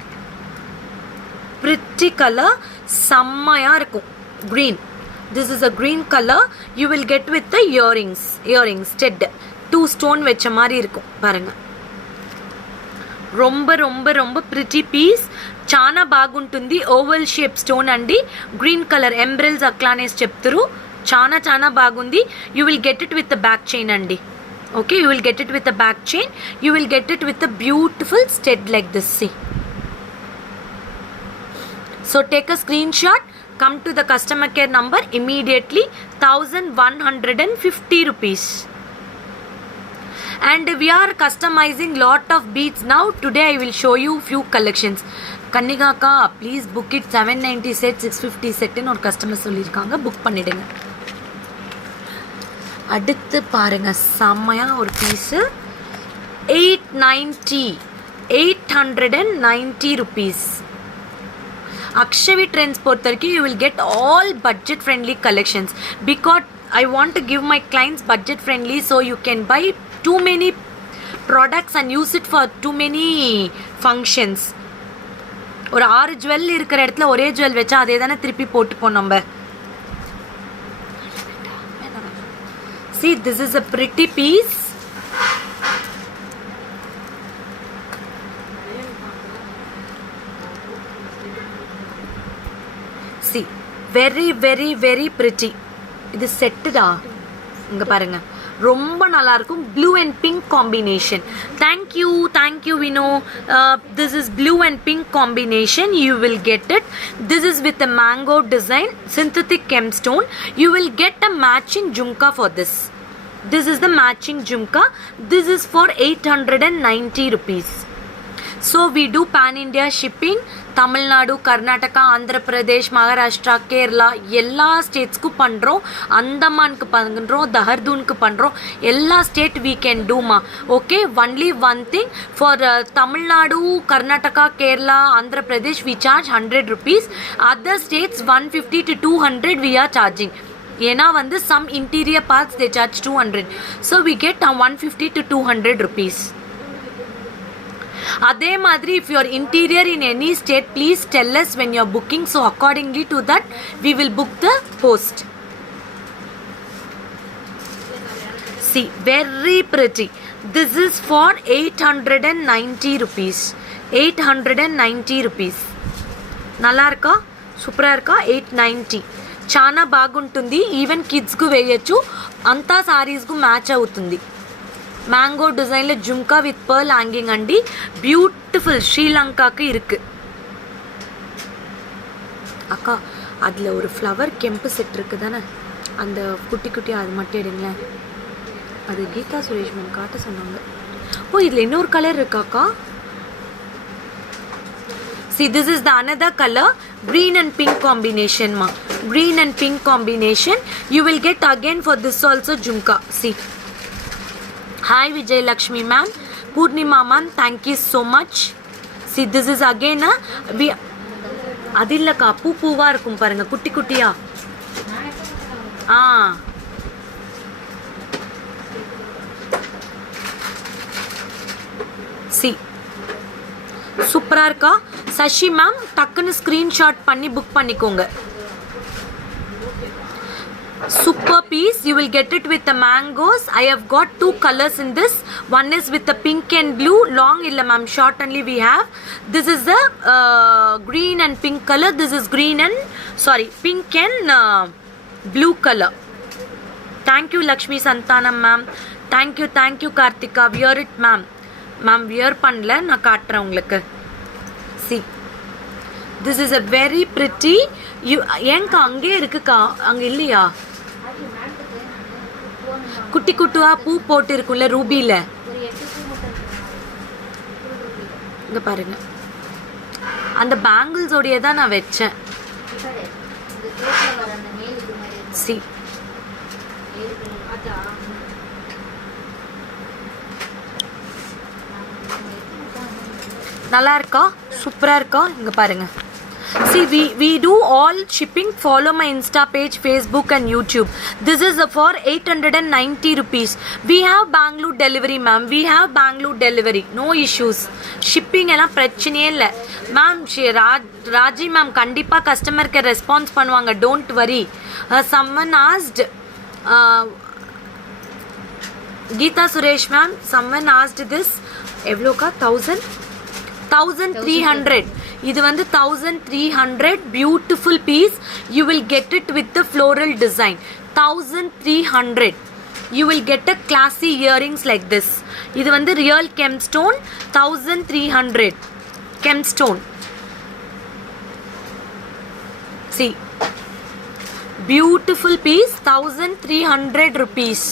Pretty color, செம்மையா இருக்கும். Green. This is a green color. You will get with the earrings stud. 2 stone வெச்ச மாதிரி இருக்கும் பாருங்க. ரொம்ப ரொம்ப ரொம்ப pretty piece. చాలా బాగుంటుంది. ఓవల్ షేప్ స్టోన్ అండి. గ్రీన్ కలర్ ఎంబ్రెల్స్ అట్లానే చెప్తారు. చాలా బాగుంది. You will get it with the back chain అండి. Okay, you will get it with the back chain. You will get it with the beautiful stud like this. See, so take a screen. come to the customer care number immediately. 1150 rupees. And we are customizing lot of beads now. Today I will show you few collections. Kannika ka please book it. 790 set 650 set nu or customer sollirukanga, book pannidunga. அடுத்து பாருங்க, செம்மையா ஒரு piece. 890 rupees. Akshavi Trends பொறுத்த வரைக்கும் you will get all budget friendly collections because I want to give my clients budget friendly, so you can buy too many products and use it for too many functions. ஒரு 6 jewel இருக்கிற இடத்துல ஒரே jewel வச்சா அதே தானே திருப்பி போட்டுப்போம் நம்ம. See, this is a pretty piece. See, very very very pretty. இது செட்டுடா, இங்க பாருங்க, ரொம்ப நல்லா இருக்கும். Blue and pink combination. Thank you Vino. This is blue and pink combination. You will get it. This is with a mango design, synthetic gemstone. You will get a matching jhumka for this. This is the matching jhumka. This is for 890 rupees. So we do pan India shipping. Tamil Nadu, Karnataka, Andhra Pradesh, Maharashtra, Kerala, எல்லா ஸ்டேட்ஸ்க்கு பண்றோம். அந்தமானுக்கு பண்றோம், தஹர்தூனுக்கு பண்றோம். எல்லா state we can do ma. Okay, only one thing for Tamil Nadu, Karnataka, Kerala, Andhra Pradesh we charge 100 rupees. Other states 150 to 200 we are charging. ஏன்னா வந்து some interior parts they charge 200. So we get 150 to 200 rupees. அதே மாதிரி if you are interior in any state, please tell us when you are booking, so accordingly to that we will book the post. See, very pretty. This is for 890 rupees. 890 rupees. நல்லா இருக்கா? Super இருக்கா? 890. చాలా బాగుంటుంది. Even కిడ్స్కు వేయచ్చు. అంతా సారీస్కు match అవుతుంది. Mango டிசைனில் jhumka with pearl hanging அண்டி. பியூட்டிஃபுல். ஸ்ரீலங்காக்கு இருக்கு அக்கா. அதில் ஒரு ஃப்ளவர் கெம்பு செட் இருக்கு தானே, அந்த குட்டி குட்டி அது மட்டும் எடுங்களேன். அது கீதா சுரேஷ் மேம் காட்ட சொன்னாங்க. ஓ, இதில் இன்னொரு colour இருக்காக்கா. See, this is the another color, green and pink combination ma. Green and pink combination. You will get again for this also jhumka. See. Hi Vijay Lakshmi ma'am, Purnima ma'am, thank you so much. See, this is again we adillaka பூவா இருக்கும் பாருங்க, குட்டி குட்டியா. See, சூப்பரா இருக்கா? Sasi ma'am டக்குன்னு screenshot பண்ணி book பண்ணிக்கோங்க. Super piece. You will get it with the mangoes. I have got 2 colors in this. One is with the pink and blue. Long illa ma'am, short only we have. This is the green and pink color. This is green and pink and blue color. Thank you Lakshmi Santanam ma'am. Thank you Karthika. Wear it ma'am. Ma'am wear பண்ணல, நான் காட்டுறேன் உங்களுக்கு. See, this is a very pretty. ஏங்க அங்கே இருக்குக்கா, அங்க இல்லையா? குட்டி குட்டுவா பூ போட்டு இருக்குல்ல ரூபில, இங்க பாருங்க. அந்த பேங்கிள்ஸ் ஓடியே தான் நான் வச்சேன். See, நல்லா இருக்கா? சூப்பரா இருக்கா? இங்க பாருங்க. See, we do all shipping. Follow my Insta page, Facebook and YouTube. This is for 890 rupees. We have Bangalore delivery, ma'am. We have Bangalore delivery. No issues. Shipping எல்லாம் பிரச்சனையே இல்லை மேம். ராஜி மேம் கண்டிப்பாக கஸ்டமருக்கு ரெஸ்பான்ஸ் பண்ணுவாங்க. Don't worry. someone asked Geeta Suresh ma'am, someone asked this எவ்வளோக்கா 1300. இது வந்து 1300 beautiful piece. You will get it with the floral design. 1300. You will get a classy earrings like this. இது வந்து real gemstone. 1300 gemstone. See, beautiful piece. 1300 rupees.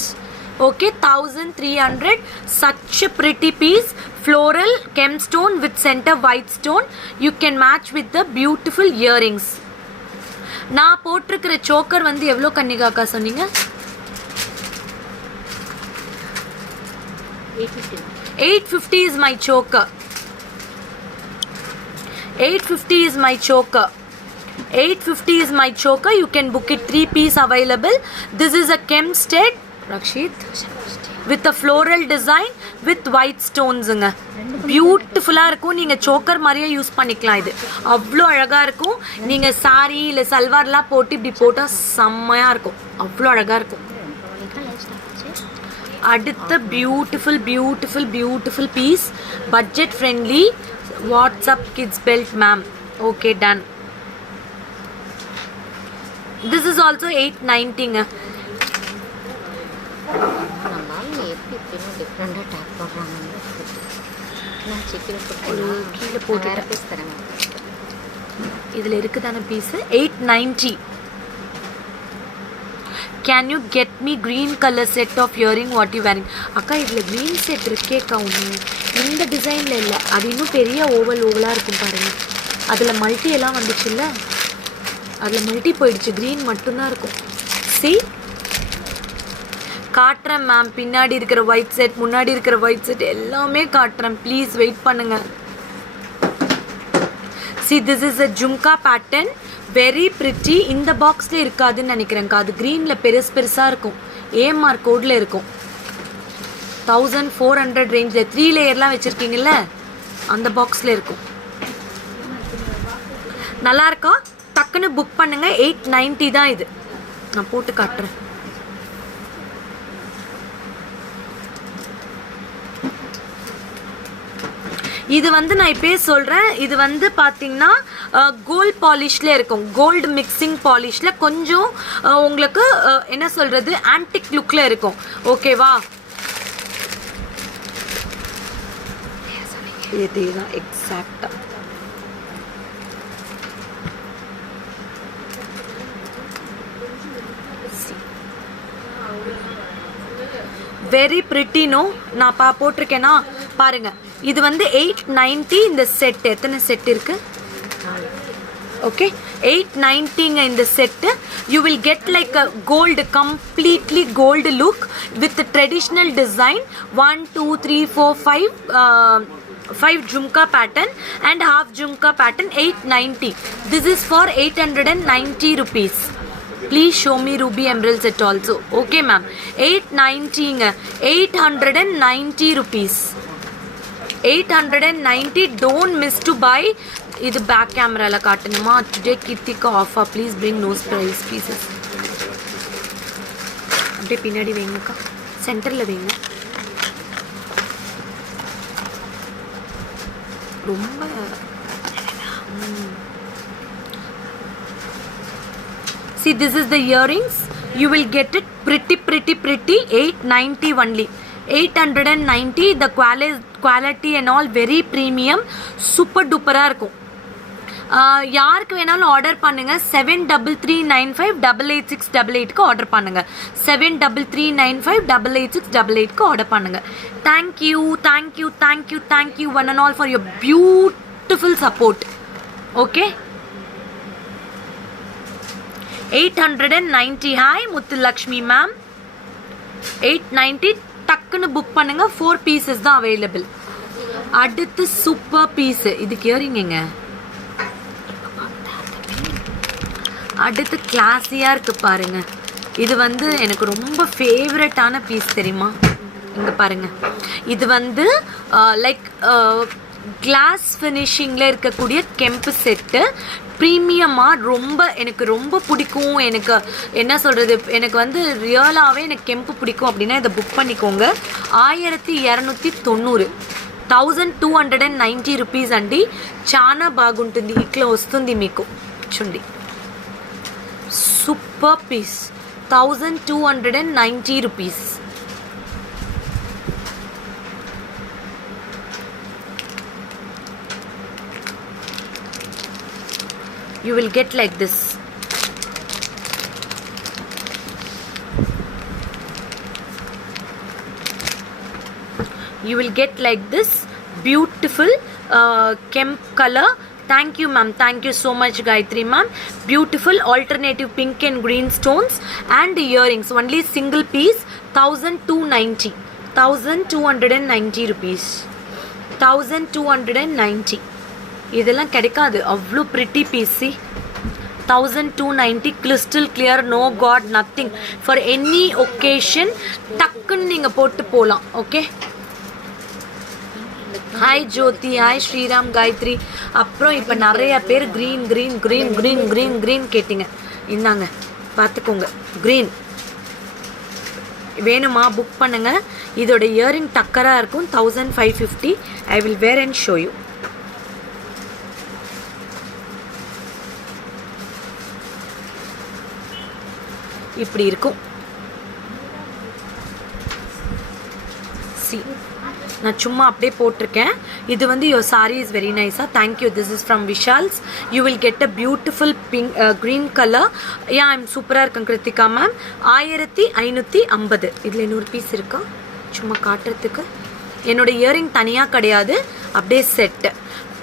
Okay, 1300. Such a pretty piece. Floral gemstone with center white stone. You can match with the beautiful earrings. நான் போட்டிருக்கிற choker வந்து எவ்வளோ கன்னிகாக்கா சொன்னீங்க? 850 is my choker. 850 is my choker. 850 is my choker. You can book it 3 piece available. This is a Kempstead Rakshit with a floral design with white stones. பியூட்டிஃபுல்லாக இருக்கும். நீங்கள் choker மாதிரியே use பண்ணிக்கலாம். இது அவ்வளோ அழகாக இருக்கும். நீங்கள் சாரி இல்லை சல்வார்லாம் போட்டு இப்படி போட்டால் செம்மையாக இருக்கும். அவ்வளோ அழகாக இருக்கும். அடுத்த beautiful beautiful beautiful piece. Budget friendly WhatsApp kids belt ma'am. Okay, done. This is also 890ங்க. கீழே போட்டுட்டேன். இதில் இருக்குதான piece 890. Can you get me green color set of earring? What you wearing? அக்கா இதில் green set இருக்கேக்கா ஒன்று. இந்த டிசைனில் இல்லை, அது இன்னும் பெரிய ஓவலாக இருக்கும் பாருங்கள். அதில் மல்டி எல்லாம் வந்துச்சுல்ல, அதில் மல்டி போயிடுச்சு. க்ரீன் மட்டும்தான் இருக்கும். See, காட்டுறேன் மேம். பின்னாடி இருக்கிற ஒயிட் செட், முன்னாடி இருக்கிற ஒயிட் செட் எல்லாமே காட்டுறேன். ப்ளீஸ் வெயிட் பண்ணுங்க. See, this is a jhumka pattern. Very pretty. இந்த பாக்ஸில் இருக்காதுன்னு நினைக்கிறேங்க்கா. அது க்ரீனில் பெருசாக இருக்கும். AMR கோடில் இருக்கும். 1400 ரேஞ்சில் 3 லேயர்லாம் வச்சுருக்கீங்கல்ல, அந்த பாக்ஸில் இருக்கும். நல்லா இருக்கா? டக்குன்னு புக் பண்ணுங்க. 890 தான் இது. நான் போட்டு காட்டுறேன். இது வந்து நான் இப்போயே சொல்கிறேன். இது வந்து பார்த்தீங்கன்னா கோல்ட் பாலிஷில் இருக்கும். கோல்டு மிக்சிங் பாலிஷில் கொஞ்சம் உங்களுக்கு என்ன சொல்கிறது, ஆன்டிக் லுக்கில் இருக்கும். ஓகேவா? இதே தான் எக்ஸாக்டாக. Very pretty. நோ, நான் போட்டிருக்கேன்னா பாருங்க. இது வந்து 890 இந்த செட். எத்தனை செட் இருக்கு? ஓகே, 890ங்க இந்த set. You will get like a gold, completely gold look with traditional design. 1 2 3 4 5 jhumka pattern and half jhumka pattern. 890. This is for 890 rupees. Please show me ruby emerald set also. Okay ma'am. 890ங்க. 890 rupees. 890. Don't miss to buy. இது back கேமராவில் காட்டணுமா? Today கித்திக்கு ஆஃபா. Please bring nose price pieces. அப்படியே பின்னாடி வைங்கக்கா, சென்டரில் வைங்க. ரொம்ப see, this is the earrings. You will get it pretty 890 only. 890. The quality and all very premium. Super duper இருக்கும். யாருக்கு வேணாலும் ஆர்டர் பண்ணுங்க. 7339588688க்கு ஆர்டர் பண்ணுங்க. 7339588688க்கு ஆர்டர் பண்ணுங்க. Thank you one and all for your beautiful support. Okay, 890. Hi Muthulakshmi ma'am. 890. டக்குன்னு book பண்ணுங்க. 4 pieces தான் available. அடுத்து சூப்பர் பீஸ். இதுக்கு இயரிங்க அடுத்து கிளாஸியாக இருக்குது பாருங்க. இது வந்து எனக்கு ரொம்ப ஃபேவரட்டான பீஸ் தெரியுமா? இங்கே பாருங்க. இது வந்து லைக் கிளாஸ் ஃபினிஷிங்கில் இருக்கக்கூடிய கெம்பு செட்டு ப்ரீமியமாக எனக்கு ரொம்ப பிடிக்கும். எனக்கு என்ன சொல்கிறது, எனக்கு வந்து ரியலாகவே எனக்கு கெம்பு பிடிக்கும் அப்படின்னா இதை புக் பண்ணிக்கோங்க. 1290 1290 రూపీస్ అండి. చాలా బాగుంటుంది. ఇట్లా వస్తుంది మీకు చూడండి. Super piece 1290 rupees. You will get like this. You will get like this beautiful kemp color. Thank you ma'am, thank you so much Gayatri ma'am. Beautiful alternative pink and green stones and earrings. Only single piece 1290 1290 rupees. 1290. இதெல்லாம் கிடைக்காது. அவ்வளோ pretty peasy. 1290 crystal clear, no god, nothing. For any occasion டக்குன்னு நீங்கள் போட்டு போகலாம். Okay. Hi ஜோதி, hi Sriram, Gayatri. அப்புறம் இப்போ நிறைய பேர் green green green green green green கேட்டிங்க. இந்தாங்க பார்த்துக்கோங்க. க்ரீன் வேணுமா புக் பண்ணுங்கள். இதோட இயரிங் டக்கராக இருக்கும். 1550. I will wear and show you. இப்படி இருக்கும். சி, நான் சும்மா அப்படியே போட்டிருக்கேன். இது வந்து யுவர் சாரி இஸ் வெரி நைஸா. Thank you. This is from Vishal's. You will get a beautiful pink green colour. Yeah, I'm சூப்பராக இருக்கேன் கிருத்திகா மேம். 1550. இதில் இன்னொரு பீஸ் இருக்கா சும்மா காட்டுறதுக்கு? என்னோட இயரிங் தனியாக கிடையாது, அப்படியே set.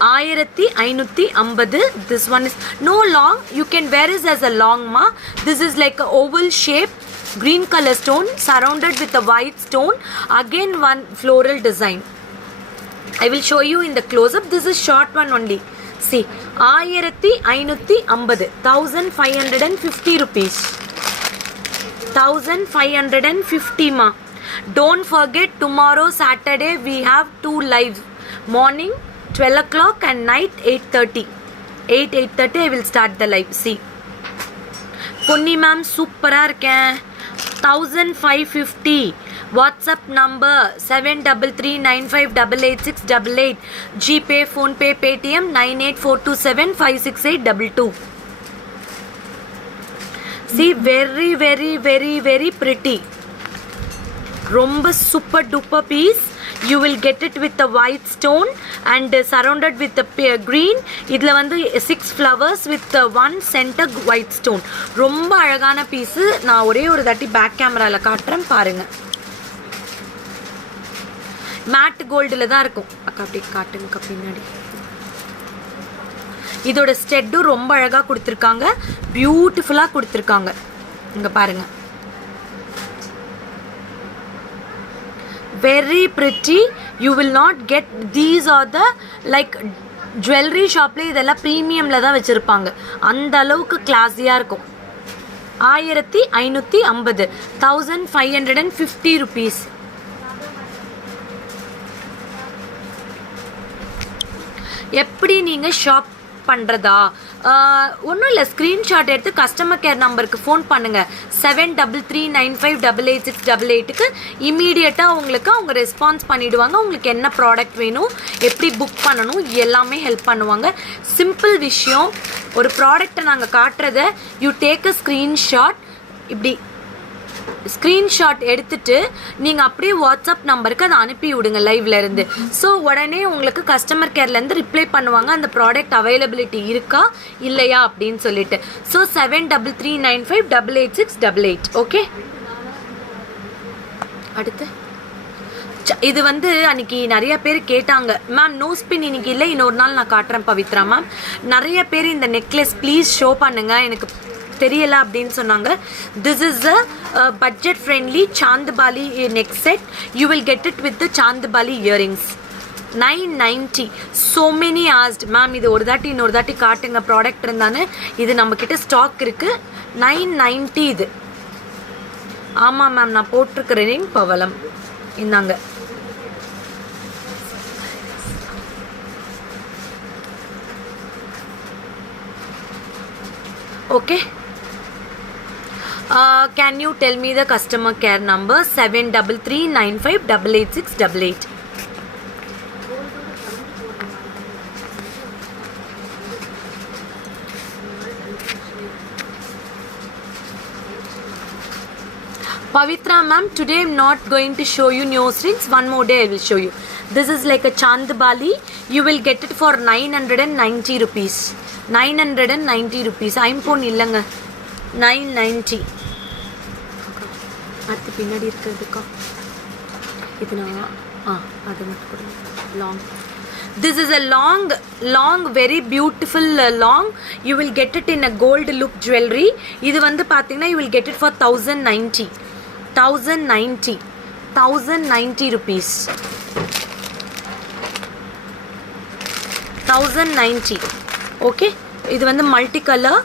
1550. This one is no long. You can wear this as a long ma. This is like a oval shape, green color stone surrounded with a white stone. Again one floral design. I will show you in the close up. This is short one only. See, 1550. 1550 rupees. 1550 ma. Don't forget tomorrow Saturday we have 2 lives. Morning 12 o'clock and night 8:30. 8:30 I will start the live. See, Ponni ma'am சூப்பராக இருக்கேன். 1550. WhatsApp number 7339588688. GPay, PhonePe, Paytm 9842756822. See, very very very very pretty. ரொம்ப super duper piece. You will get it with the white stone and surrounded with the green. இதில் வந்து 6 flowers with 1 center white stone. ரொம்ப அழகான piece. நான் ஒரே ஒரு தாட்டி back கேமராவில் காட்டுறேன் பாருங்கள். மேட் கோல்டில் தான் இருக்கும். அக்கா அப்படி காட்டுங்க பின்னாடி. இதோட ஸ்டெட்டும் ரொம்ப அழகாக கொடுத்துருக்காங்க, பியூட்டிஃபுல்லாக கொடுத்துருக்காங்க. இங்கே பாருங்கள், very pretty. You will not get these are the like jewelry shopல இதெல்லாம் ப்ரீமியம்ல தான் வச்சிருப்பாங்க. அந்த அளவுக்கு கிளாஸியா இருக்கும். 1550. 1550 rupees. எப்படி நீங்கள் ஷாப் பண்ணுறதா? ஒன்றும் இல்லை, ஸ்க்ரீன்ஷாட் எடுத்து கஸ்டமர் கேர் நம்பருக்கு ஃபோன் பண்ணுங்கள். 7339588688க்கு இமீடியட்டாக உங்களுக்கு அவங்க ரெஸ்பான்ஸ் பண்ணிவிடுவாங்க. உங்களுக்கு என்ன ப்ராடக்ட் வேணும், எப்படி புக் பண்ணணும், எல்லாமே ஹெல்ப் பண்ணுவாங்க. சிம்பிள் விஷயம். ஒரு ப்ராடக்டை நாங்கள் காட்டுறத யூ டேக் அ ஸ்க்ரீன்ஷாட். இப்படி ஸ்க்ரீன்ஷாட் எடுத்துட்டு நீங்கள் அப்படியே வாட்ஸ்அப் நம்பருக்கு அதை அனுப்பி விடுங்க லைவ்லேருந்து. ஸோ உடனே உங்களுக்கு கஸ்டமர் கேர்லேருந்து ரிப்ளை பண்ணுவாங்க, அந்த ப்ராடக்ட் அவைலபிலிட்டி இருக்கா இல்லையா அப்படின்னு சொல்லிட்டு. ஸோ 7339588688. ஓகே, அடுத்து இது வந்து அன்றைக்கி நிறைய பேர் கேட்டாங்க, மேம் நோ ஸ்பின் இன்னைக்கு இல்லை, இன்னொரு நாள் நான் காட்டுறேன் பவித்ரா மேம். நிறைய பேர் இந்த நெக்லஸ் ப்ளீஸ் ஷோ பண்ணுங்கள், எனக்கு தெரியல அப்படின்னு சொன்னாங்க. This is a budget friendly Chandbali neck set. You will get it with the Chandbali earrings. 990. so many asked மேம் இது ஒரு தாட்டி இன்னொரு தாட்டி காட்டுங்க ப்ராடக்ட் இருந்தானே. இது நம்மக்கிட்ட ஸ்டாக் இருக்குது. 990 இது. ஆமாம் மேம் நான் போட்டிருக்கிறேன் பவளம். இந்தாங்க. Okay. Can you tell me the customer care number? 7339588688. Pavitra ma'am, today I'm not going to show you new strings. One more day I will show you. This is like a Chandbali. You will get it for 990 rupees. 990 rupees. I'm phone illanga. 990. அடுத்து பின்னாடி இருக்கிறதுக்கா இது நான் அது மட்டும் கொடுங்க. Long. This is a long very beautiful long. You will get it in a gold look jewelry. இது வந்து பார்த்தீங்கன்னா you will get it for 1090 rupees. 1090. Okay. இது வந்து மல்டி கலர்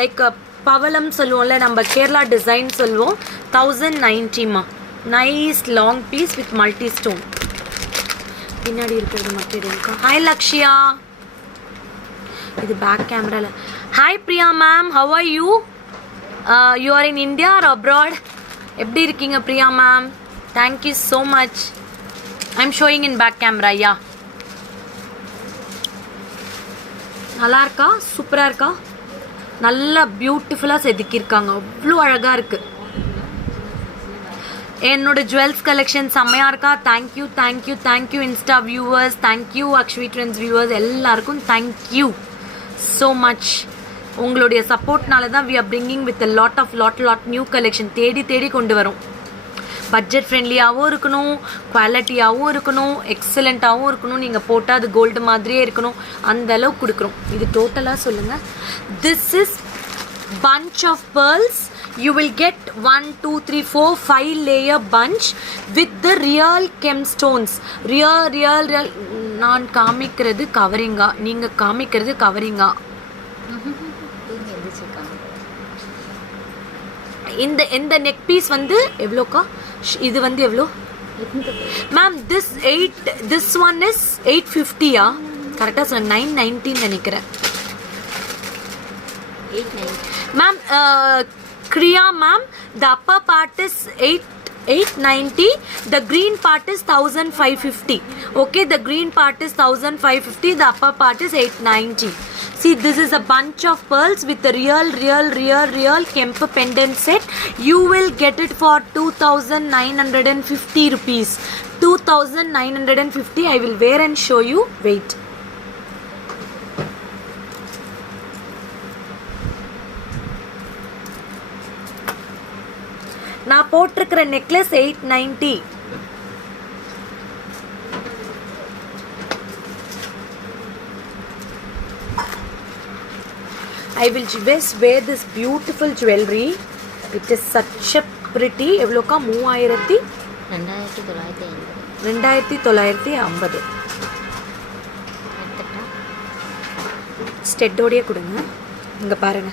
லைக் பவளம் சொல்லுவோம்ல, நம்ம கேரளா டிசைன் சொல்லுவோம். 1090மா. Nice long piece with multi stone. பின்னாடி இருக்கிறது மட்டும் இருக்கா. ஹாய் லக்ஷியா. இது பேக் கேமரால. Hi Priya ma'am, how are you? You are in India or abroad? எப்படி இருக்கீங்க Priya ma'am? Thank you so much. I am showing in back camera. Yeah, நல்லா இருக்கா? சூப்பராக இருக்கா? நல்லா பியூட்டிஃபுல்லாக செதுக்கியிருக்காங்க. அவ்வளோ அழகாக இருக்குது. என்னோட ஜுவல்ஸ் கலெக்ஷன் செம்மையாக இருக்கா? Thank you thank you thank you insta viewers, thank you Akshvi trends viewers, எல்லாருக்கும் தேங்க்யூ ஸோ மச். உங்களுடைய சப்போர்ட்னால தான் we are bringing with lot new collection தேடி கொண்டு வரோம். பட்ஜெட் ஃப்ரெண்ட்லியாகவும் இருக்கணும், குவாலிட்டியாகவும் இருக்கணும், எக்ஸலண்ட்டாகவும் இருக்கணும். நீங்கள் போட்டால் அது கோல்டு மாதிரியே இருக்கணும், அந்த அளவுக்கு கொடுக்குறோம். இது டோட்டலாக சொல்லுங்கள். This is bunch of pearls. You will get 1 2 3 4 5 layer bunch with the real gemstones. real நான் காமிக்கிறது கவரிங்கா, நீங்க காமிக்கிறது கவரிங்கா. இந்த நெக் பீஸ் வந்து எவ்வளோக்கா? இது வந்து எவ்வளோ மேம்? this one is 850யா? கரெக்டாக சொன்ன 990 நினைக்கிறேன் ma'am. Kriya ma'am, the upper part is 890, the green part is 1550. Okay, the green part is 1550, the upper part is 890. See, this is a bunch of pearls with the real Kempu pendant set. You will get it for 2950 rupees. 2950. I will wear and show you. Wait. நான் போட்டிருக்கிற necklace 890. I will just wear this beautiful jewelry. It is such a pretty. எவ்வளோக்கா? 2950. ஸ்டெட்டோடையே கொடுங்க. இங்கே பாருங்க.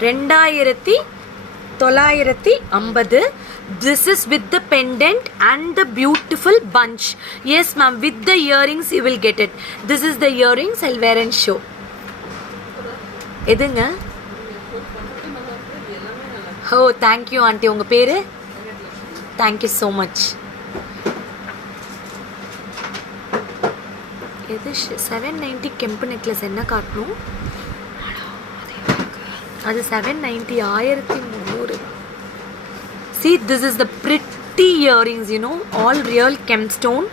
2950. This is with the pendant and the beautiful bunch. Yes ma'am, with the earrings you will get it. This is the earrings. I'll wear and show. எதுங்க? Oh, thank you auntie. உங்க பேரு? Thank you so much. இது 790 கெம்பு necklace என்ன காட்டணும்? அது 790 1300. See, this is the pretty earrings, you know, all real gemstone.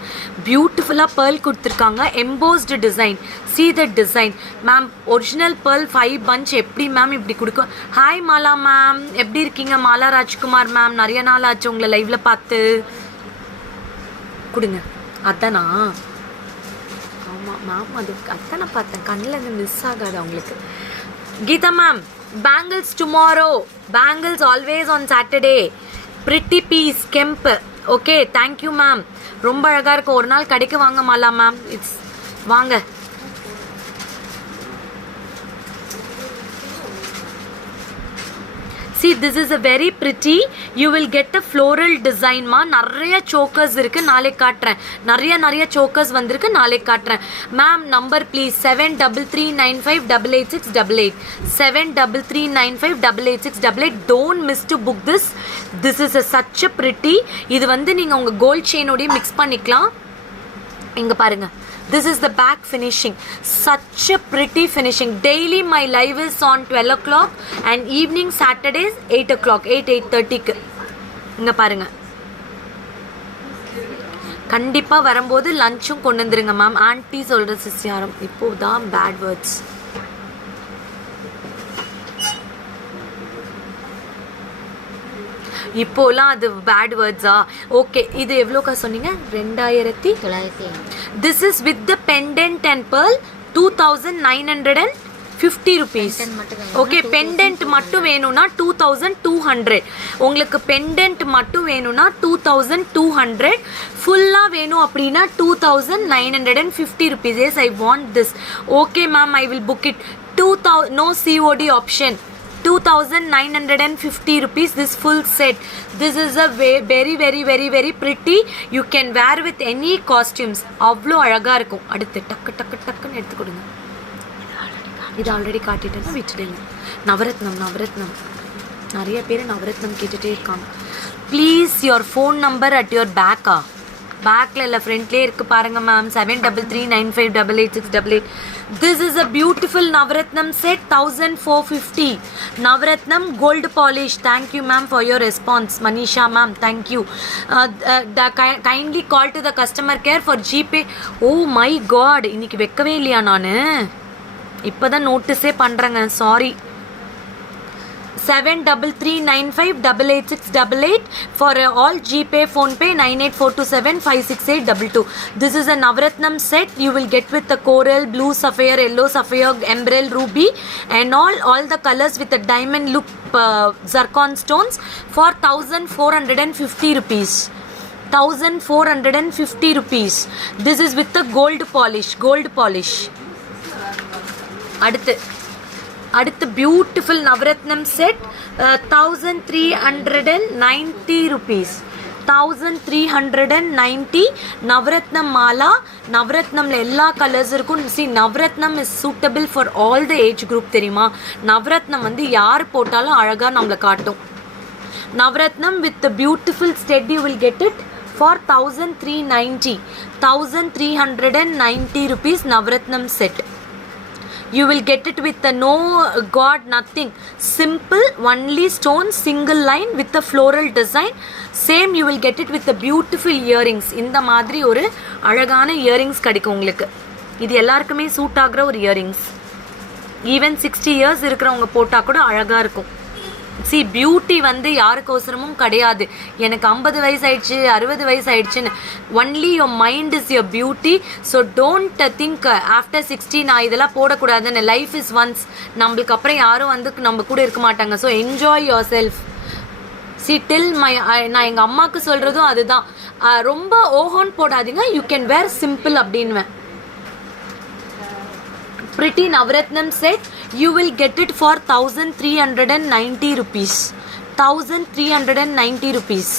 Beautiful pearl கொடுத்திருக்காங்க, embossed design. See the design. Ma'am, original pearl 5 bunch எப்படி ma'am இப்படி கொடுக்கும்? ஹாய் மாலா மேம், எப்படி இருக்கீங்க? மாலா ராஜ்குமார் மேம், நிறைய நாள் ஆச்சு உங்களை லைவ்ல பார்த்து. கொடுங்க. அதானா? ஆமாம் மேம், அது அதானே பார்த்தேன். கண்ணில் இருந்து மிஸ் ஆகாது அவங்களுக்கு. Geetha ma'am, bangles tomorrow, bangles always on Saturday. Pretty piece கெம்பு. Okay, thank you ma'am. ரொம்ப அழகாக இருக்கும். ஒரு நாள் கடைக்கு வாங்க மாலா மேம். இட்ஸ் வாங்க. See, this is a very pretty. You will get a floral design மா. நிறைய chokers இருக்கு, நாளைக்கு காட்டுறேன். நிறைய chokers வந்திருக்கு, நாளைக்கு காட்டுறேன். Ma'am number please 7339588688. 7339588688. Don't miss to book this. This is a such a pretty. இது வந்து நீங்க உங்க கோல்ட் செயினோட மிக்ஸ் பண்ணிக்கலாம். இங்க பாருங்க. This is the back finishing. Such a pretty finishing. Daily my live is on 12 o'clock and evening Saturdays 8 o'clock, 8:30க்கு. இங்க பாருங்க. கண்டிப்பா வரும்போது லஞ்சும் கொண்டு வந்துருங்க மேம். ஆன்ட்டி சொல்ற சிஸ்யாரம் இப்போதான் பேட் வேர்ட்ஸ். இப்போலாம் அது பேட் வேர்ட்ஸா? ஓகே, இது எவ்வளோக்கா சொன்னீங்க? 2900. This is with the pendant and pearl 2950 rupees. Okay, pendant மட்டும் வேணும்னா 2200. உங்களுக்கு பெண்டன்ட் மட்டும் வேணும்னா 2200. ஃபுல்லாக வேணும் அப்படின்னா 2950 rupees. Yes, I want this. Okay ma'am, I will book it. 2000 no COD option. 2950 rupees this full set. This is a very pretty. You can wear with any costumes. அவ்வளோ அழகா இருக்கும். அடுத்து டக்குன்னு எடுத்து கொடுங்க. இது ஆல்ரெடி காட்டிட்டேன்னா விட்டுடுங்க. நவரத்னம் நிறைய பேர் நவரத்னம் கேட்டுட்டே இருக்காங்க. Please your phone number at your பேக்கா? பேக்கில் இல்லை, ஃப்ரண்ட்லேயே இருக்குது பாருங்க ma'am. 7339588688. This is a beautiful Navratnam set, 1450. Navratnam gold polish. Thank you ma'am for your response. Manisha ma'am, thank you. Kindly call to the customer care for GPay. Oh my god, இன்னைக்கு வைக்கவே இல்லையா நான்? இப்போதான் நோட்டீஸே பண்ணுறேங்க, sorry. 7339588688 for all GPay, Phone Pay 984275682. This is a Navratnam set. You will get with the coral, blue sapphire, yellow sapphire, emerald, ruby and all the colors with the diamond loop zircon stones for 1450 rupees. 1450 rupees. This is with the gold polish. அடுத்து beautiful Navaratnam set 1390 rupees. 1390 Navaratnam mala. நவரத்னம்ல எல்லா colours இருக்கும். See, Navaratnam is suitable for all the age group, தெரியுமா? நவரத்னம் வந்து யார் போட்டாலும் அழகாக நம்மளை காட்டும். Navaratnam with beautiful stud you will get it for 1390. 1390 rupees Navaratnam set. You will get it with the no god nothing, simple only stone single line with the floral design. Same you will get it with the beautiful earrings. இந்த மாதிரி ஒரு அழகான earrings கிடைக்கும் உங்களுக்கு. இது எல்லாருக்குமே suit ஆகிற ஒரு இயரிங்ஸ். ஈவன் 60 years இருக்கிறவங்க போட்டால் கூட அழகாக இருக்கும். சி, பியூட்டி வந்து யாருக்கோசரமும் கிடையாது. எனக்கு 50 வயசு ஆயிடுச்சு, 60 வயசு ஆயிடுச்சுன்னு. Only your mind is your beauty. So don't think after 60 நான் இதெல்லாம் போடக்கூடாதுன்னு. Life is once. நம்மளுக்கு அப்புறம் யாரும் வந்து நம்ம கூட இருக்க மாட்டாங்க. So enjoy your self. See, நான் எங்கள் அம்மாவுக்கு சொல்கிறதும் அதுதான். ரொம்ப ஓஹோன் போடாதீங்க, யூ கேன் வேர் சிம்பிள் அப்படின்வேன். Pretty Navratnam set, you will get it for 1390 rupees. 1390 rupees.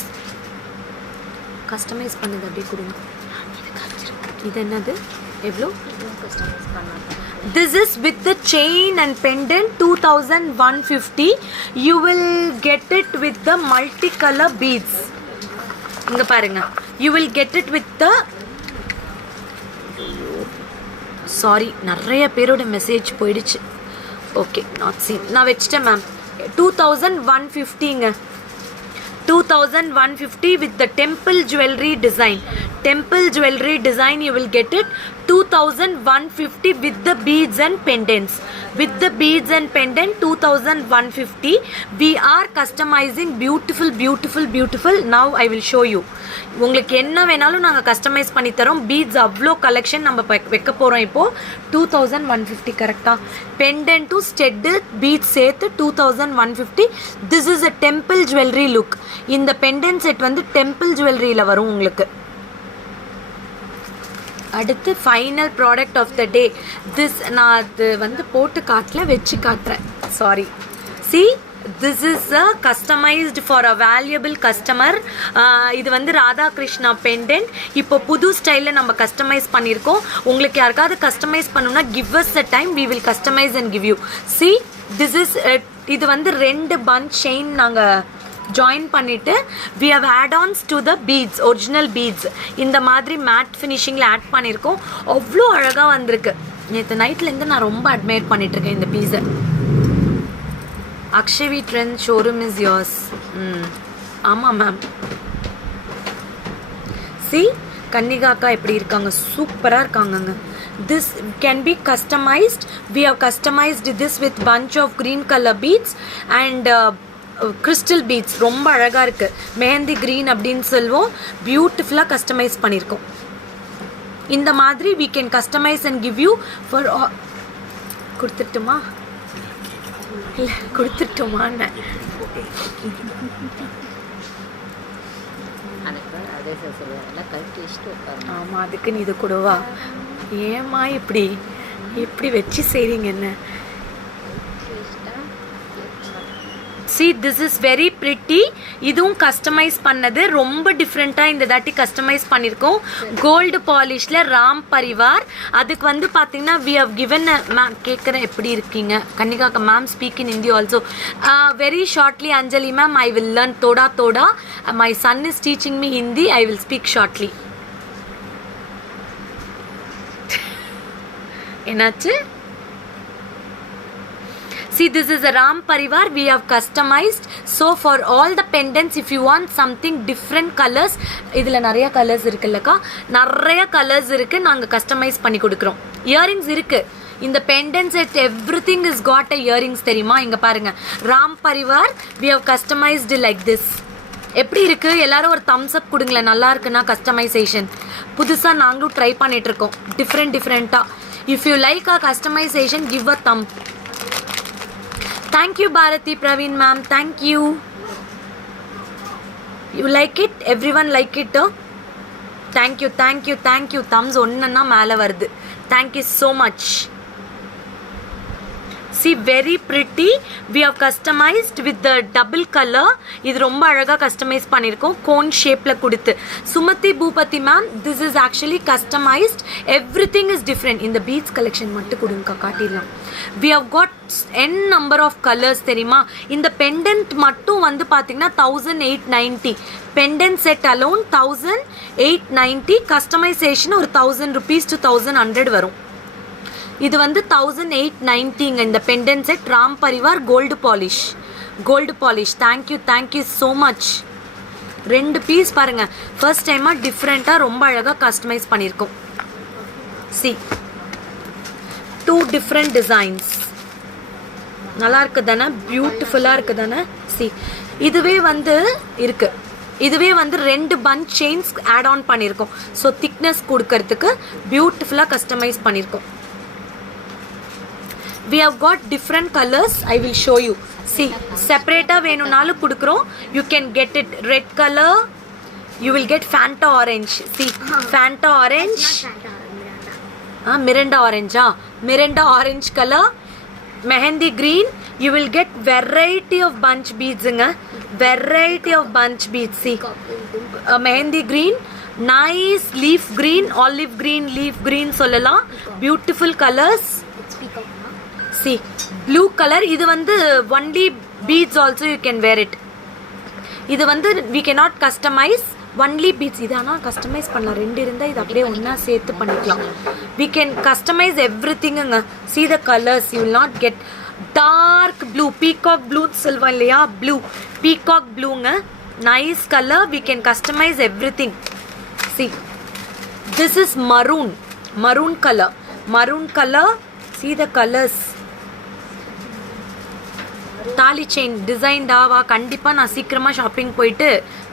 Customize பண்ணது அப்படியே கொடுங்க. இது என்னது? எவ்வளோ? This is with the chain and pendant 2150. You will get it with the multicolor beads. இங்க பாருங்க. You will get it with the sorry, நிறைய பேரோட மெசேஜ் போயிடுச்சு. Okay, not seen. நான் வச்சிட்டேன் ma'am. 2150ங்க. 2150 with the temple jewelry design. You will get it 2150 with the beads and pendants. With the beads and pendant 2150. We are customizing beautiful. Now I will show you. உங்களுக்கு என்ன வேணாலும் நாங்கள் customise பண்ணி தரோம். Beads அவ்வளோ collection நம்ம வைக்க போகிறோம். இப்போது 2150 கரெக்டாக. பெண்டன்ட்டும் ஸ்டெட்டு பீட்ஸ் சேர்த்து 2150. This is a temple jewellery look. இந்த பெண்டன்ட் செட் வந்து டெம்பிள் ஜுவல்லரியில் வரும் உங்களுக்கு. அடுத்து final product of the day. This நான் அது வந்து போட்டு காட்டல, வச்சு காட்டுறேன். Sorry. See, this is a customized for a valuable customer. இது வந்து ராதாகிருஷ்ணா பெண்டன்ட். இப்போ புது ஸ்டைலில் நம்ம கஸ்டமைஸ் பண்ணியிருக்கோம். உங்களுக்கு யாருக்காவது கஸ்டமைஸ் பண்ணணும்னா give us a time, we will customize and give you. See, this is இது வந்து 2 bunch chain நாங்கள் ஜாயின் பண்ணிவிட்டு we have add-ons to the beads, original beads. இந்த மாதிரி மேட் ஃபினிஷிங்கில் ஆட் பண்ணியிருக்கோம். அவ்வளோ அழகாக வந்திருக்கு. நேற்று நைட்லேருந்து நான் ரொம்ப அட்மையர் பண்ணிகிட்ருக்கேன் இந்த பீஸை. Akshavi trend showroom is yours. ஆமாம் மேம். சி, கன்னிகாக்கா எப்படி இருக்காங்க, சூப்பராக இருக்காங்கங்க. This can be customized. We have customized this with bunch of green color beads and crystal beads. ரொம்ப அழகாக இருக்குது. மெஹந்தி க்ரீன் அப்படின்னு சொல்லுவோம். பியூட்டிஃபுல்லாக கஸ்டமைஸ் பண்ணியிருக்கோம். இந்த மாதிரி we can customize and give you for கொடுத்துட்டுமா இல்லை கொடுத்துட்டோமான்னு. ஆமாம், அதுக்கு நீ இது கூடவா? ஏமா இப்படி வச்சு செய்றீங்க என்ன? See, this is very pretty. இதுவும் கஸ்டமைஸ் பண்ணது ரொம்ப டிஃப்ரெண்ட்டாக இந்த தாட்டி கஸ்டமைஸ் பண்ணியிருக்கோம். கோல்டு பாலிஷில் ராம் பரிவார். அதுக்கு வந்து பார்த்தீங்கன்னா we have given மேம் கேட்குறேன் எப்படி இருக்கீங்க கன்னிகாக்கா ma'am. Speak in Hindi also. Very shortly Anjali ma'am, I will learn தோடா. My son is teaching me Hindi. I will speak shortly. என்னாச்சு? See, this is a Ram Parivar. We have customized. So for all the pendants, if you want something different colors, இதில் நிறைய colours இருக்குல்லக்கா, நிறைய colours இருக்குது. நாங்கள் customise பண்ணி கொடுக்குறோம். Earrings இருக்குது. இந்த pendant set everything is got a earrings தெரியுமா? இங்கே பாருங்கள், Ram Parivar we have customized like this. எப்படி இருக்குது? எல்லாரும் ஒரு தம்ஸ் அப் கொடுங்களேன். நல்லா இருக்குன்னா கஸ்டமைசேஷன் புதுசாக நாங்களும் ட்ரை பண்ணிகிட்ருக்கோம். டிஃப்ரெண்ட்டாக. If you like a customisation, give a thumb. Thank you Bharati Praveen ma'am, thank you. You like it? Everyone like it? Thank you. Thumbs onnanna மேலே வருது. Thank you so much. See, very pretty. We have customized with the double color. இது ரொம்ப அழகாக customise பண்ணியிருக்கோம். Cone ஷேப்பில் கொடுத்து. Sumathi Boopathi ma'am, this is actually customised. Everything is different. இந்த beads collection மட்டும் கொடுங்க காட்டிடலாம். We have got n number of colors தெரியுமா? இந்த பெண்டன்ட் மட்டும் வந்து பார்த்தீங்கன்னா 1890. Pendant set alone 1890. கஸ்டமைசேஷன் ஒரு 1000 rupees to 1100 வரும். இது வந்து 1890ங்க இந்த pendant set. Ram Parivar gold polish. Thank you so much. 2 piece பாருங்கள். ஃபர்ஸ்ட் டைமாக டிஃப்ரெண்ட்டாக ரொம்ப அழகாக கஸ்டமைஸ் பண்ணியிருக்கோம். See, 2 different designs. நல்லா இருக்குது தானே? பியூட்டிஃபுல்லாக இருக்குது தானே? சி, இதுவே வந்து இருக்குது. இதுவே வந்து 2 bunch chains ஆட் ஆன் பண்ணியிருக்கோம். ஸோ திக்னஸ் கொடுக்கறதுக்கு பியூட்டிஃபுல்லாக கஸ்டமைஸ் பண்ணியிருக்கோம். we have got different colors. I will show you. See, செப்பரேட்டாக வேணும்னாலும் கொடுக்குறோம். you can get it red color. you will get Fanta orange. See, Fanta orange. Miranda orange color. Mehendi green. You will get variety of bunch beads. See, mehendi green, nice leaf green, olive green, leaf green சொல்லலாம். Beautiful colors. See, blue color. இது வந்து only beads also you can wear it. இது வந்து we cannot customize. Only beads. இது ஆனால் customise பண்ணலாம். 2 இருந்தால் இது அப்படியே ஒன்றா சேர்த்து பண்ணிக்கலாம். we can customize everythingங்க. see the colors, you will not get dark blue, peacock blue சொல்லுவோம் இல்லையா? blue, peacock blueங்க. nice color. we can customize everything. see, this is maroon. maroon color. See the colors. தாலி chain design தாவா கண்டிப்பாக நான் சீக்கிரமாக shopping போயிட்டு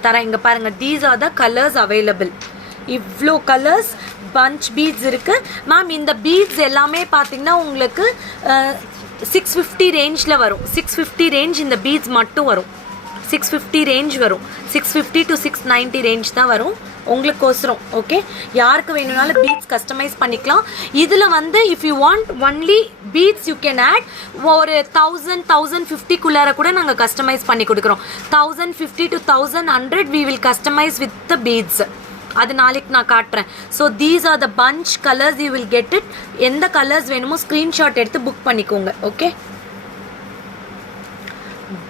தரேன். இங்கே பாருங்கள், these are the colours available. இவ்வளோ கலர்ஸ் பஞ்ச் பீட்ஸ் இருக்குது மேம். இந்த பீட்ஸ் எல்லாமே பார்த்தீங்கன்னா உங்களுக்கு 650 ரேஞ்சில் வரும். 650 ரேஞ்ச் இந்த பீட்ஸ் மட்டும் வரும். 650 ரேஞ்ச் வரும். 650 to 690 ரேஞ்ச் தான் வரும் உங்களுக்கோசரம். ஓகே, யாருக்கு வேணும்னாலும் பீட்ஸ் கஸ்டமைஸ் பண்ணிக்கலாம். இதில் வந்து if you want only beads you can add. ஒரு 1000-1050 கூட நாங்கள் கஸ்டமைஸ் பண்ணி கொடுக்குறோம். 1050 to 1100 we will customize with the beads. அது நாளைக்கு நான் காட்டுறேன். So these are the punch colours, you will get it. எந்த கலர்ஸ் வேணுமோ ஸ்க்ரீன்ஷாட் எடுத்து புக் பண்ணிக்கோங்க. Okay,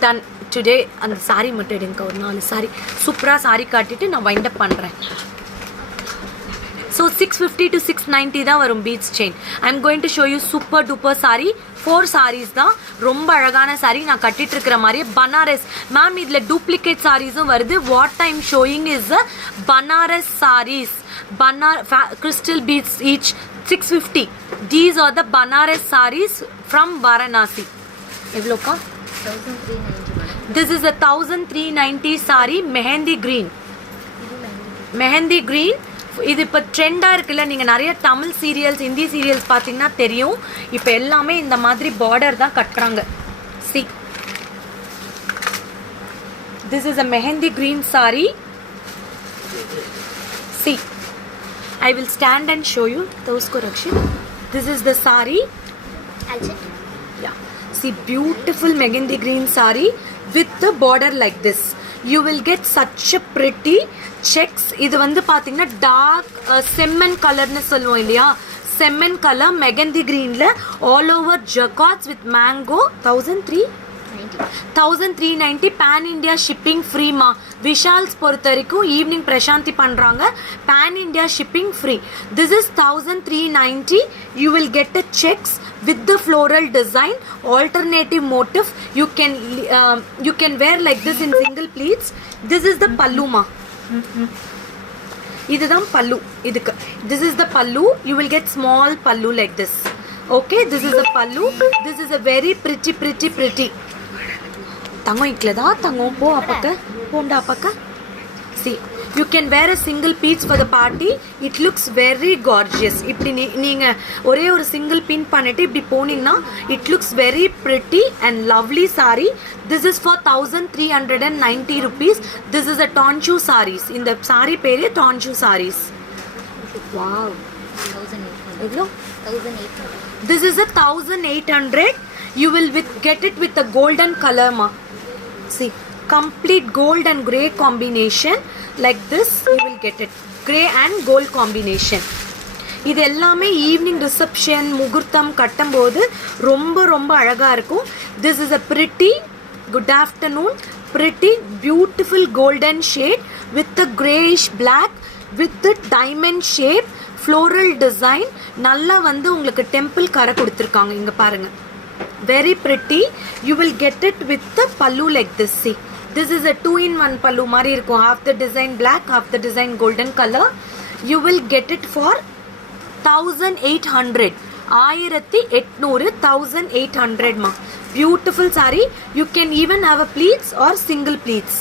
done. டுடே அந்த சாரீ மட்டும் எடுங்க, ஒரு 4 சாரீ சூப்பராக சாரீ காட்டிட்டு நான் வைண்ட் அப் பண்ணுறேன். ஸோ 650 to 690 தான் வரும் beads chain. I am going to show you super duper sari. 4 saris தான், ரொம்ப அழகான சாரீ. நான் கட்டிட்டு இருக்கிற மாதிரியே பனாரஸ் மேம். இதில் டூப்ளிகேட் சாரீஸும் வருது. What I am showing is a Banaras saris. Crystal beads each 650. These are the Banaras saris from Varanasi. எவ்வளோக்கா? 1390. This is a 1390 saree, mehndi green. Mehndi green. இது இப்போ ட்ரெண்டாக இருக்குல்ல, நீங்கள் நிறைய தமிழ் சீரியல்ஸ் ஹிந்தி சீரியல்ஸ் பார்த்தீங்கன்னா தெரியும். இப்போ எல்லாமே இந்த மாதிரி பார்டர் தான் கட்டுறாங்க. C, this is a mehndi green saree. See, I will stand and show you. Those Rakshit. This is the saree. Yeah. See, beautiful mehendi green saree with the border like this. You will get such a pretty checks. இது வந்து பார்த்தீங்கன்னா dark செம்மன் கலர்னு சொல்லுவோம் இல்லையா, செம்மன் colour mehndi கிரீன்ல all over jacquards with mango. 1390 pan India shipping ஃப்ரீமா. விஷால்ஸ் பொறுத்த வரைக்கும் ஈவினிங் பிரசாந்தி பண்ணுறாங்க, pan India shipping free. This is 1390. You will get a sex with the floral design, alternative motif. You can wear like this in single pleats. This is the pallu ma. இதுதான் பல்லு. இதுக்கு this is the pallu. You will get small pallu like this. Okay, this is the pallu. This is a very pretty. தங்கம் இக்லதா தங்கம் போ அப்பக்க bonda அப்பக்க. See, you can wear a single piece for the party. It looks very gorgeous. இப்படி நீங்கள் ஒரே ஒரு single பின் பண்ணிட்டு இப்படி போனீங்கன்னா it looks very pretty and lovely saree. This is for 1390 rupees. This is a Tonchu sarees. இந்த saree பேரே Tonchu sarees. Wow. 1800. எவ்வளோ? 1800. This is a 1800. You will get it with a golden color ma. See, complete gold and grey combination like this. You will get it grey and gold combination. இது எல்லாமே evening reception முகூர்த்தம் கட்டும்போது ரொம்ப ரொம்ப அழகாக இருக்கும். This is a pretty good afternoon, pretty beautiful golden shade with the greyish black with the diamond shape floral design. நல்லா வந்து உங்களுக்கு டெம்பிள் கரை கொடுத்துருக்காங்க. இங்கே பாருங்கள், very pretty. You will get it with the pallu like this. See, this is a 2-in-1 pallu மாதிரி இருக்கும். half the design black, half the design golden color. You will get it for 1800. 1800 ma. Beautiful saree. You can even have a pleats or single pleats.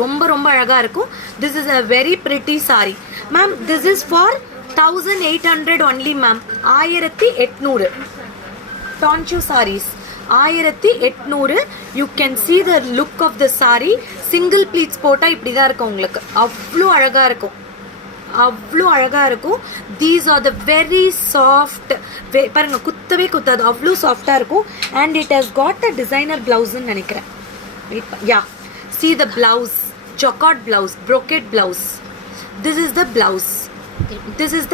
ரொம்ப ரொம்ப அழகா இருக்கும். This is a very pretty saree. Ma'am, this is for 1800 only ma'am. 1800. Tonchu sarees. 1800. You can see the look of the saree. Single pleats போட்டால் இப்படி தான் இருக்கும் உங்களுக்கு. அவ்வளோ அழகாக இருக்கும், அவ்வளோ அழகாக இருக்கும். These are the very soft. பாருங்கள், குத்தவே குத்தாது, அவ்வளோ சாஃப்டாக இருக்கும். And it has got a designer ப்ளவுஸ்ன்னு நினைக்கிறேன். Yeah, see the blouse, jacquard blouse, brocade blouse. This is the blouse. This is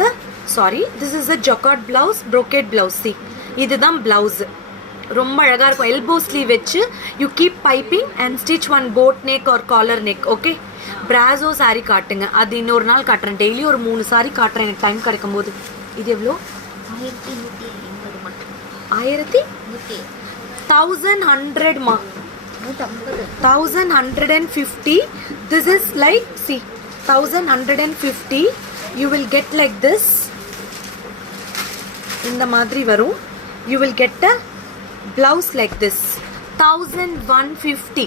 the jacquard blouse, brocade blouse. See, இதுதான் blouse. ரொம்ப அழகாக இருக்கும். எல்போ ஸ்லீவ் வச்சு you keep piping and stitch one boat neck or collar neck. Okay, brasso sari காட்டுங்க, அது இன்னொரு நாள் காட்டுறேன். டெய்லி ஒரு 3 சாரீ காட்டுறேன் எனக்கு டைம் கிடைக்கும் போது. இது எவ்வளோ? 1100 மா. 1150. This is like, see, 1150. You will get like this. இந்த மாதிரி வரும். You will get a blouse like this. 1150.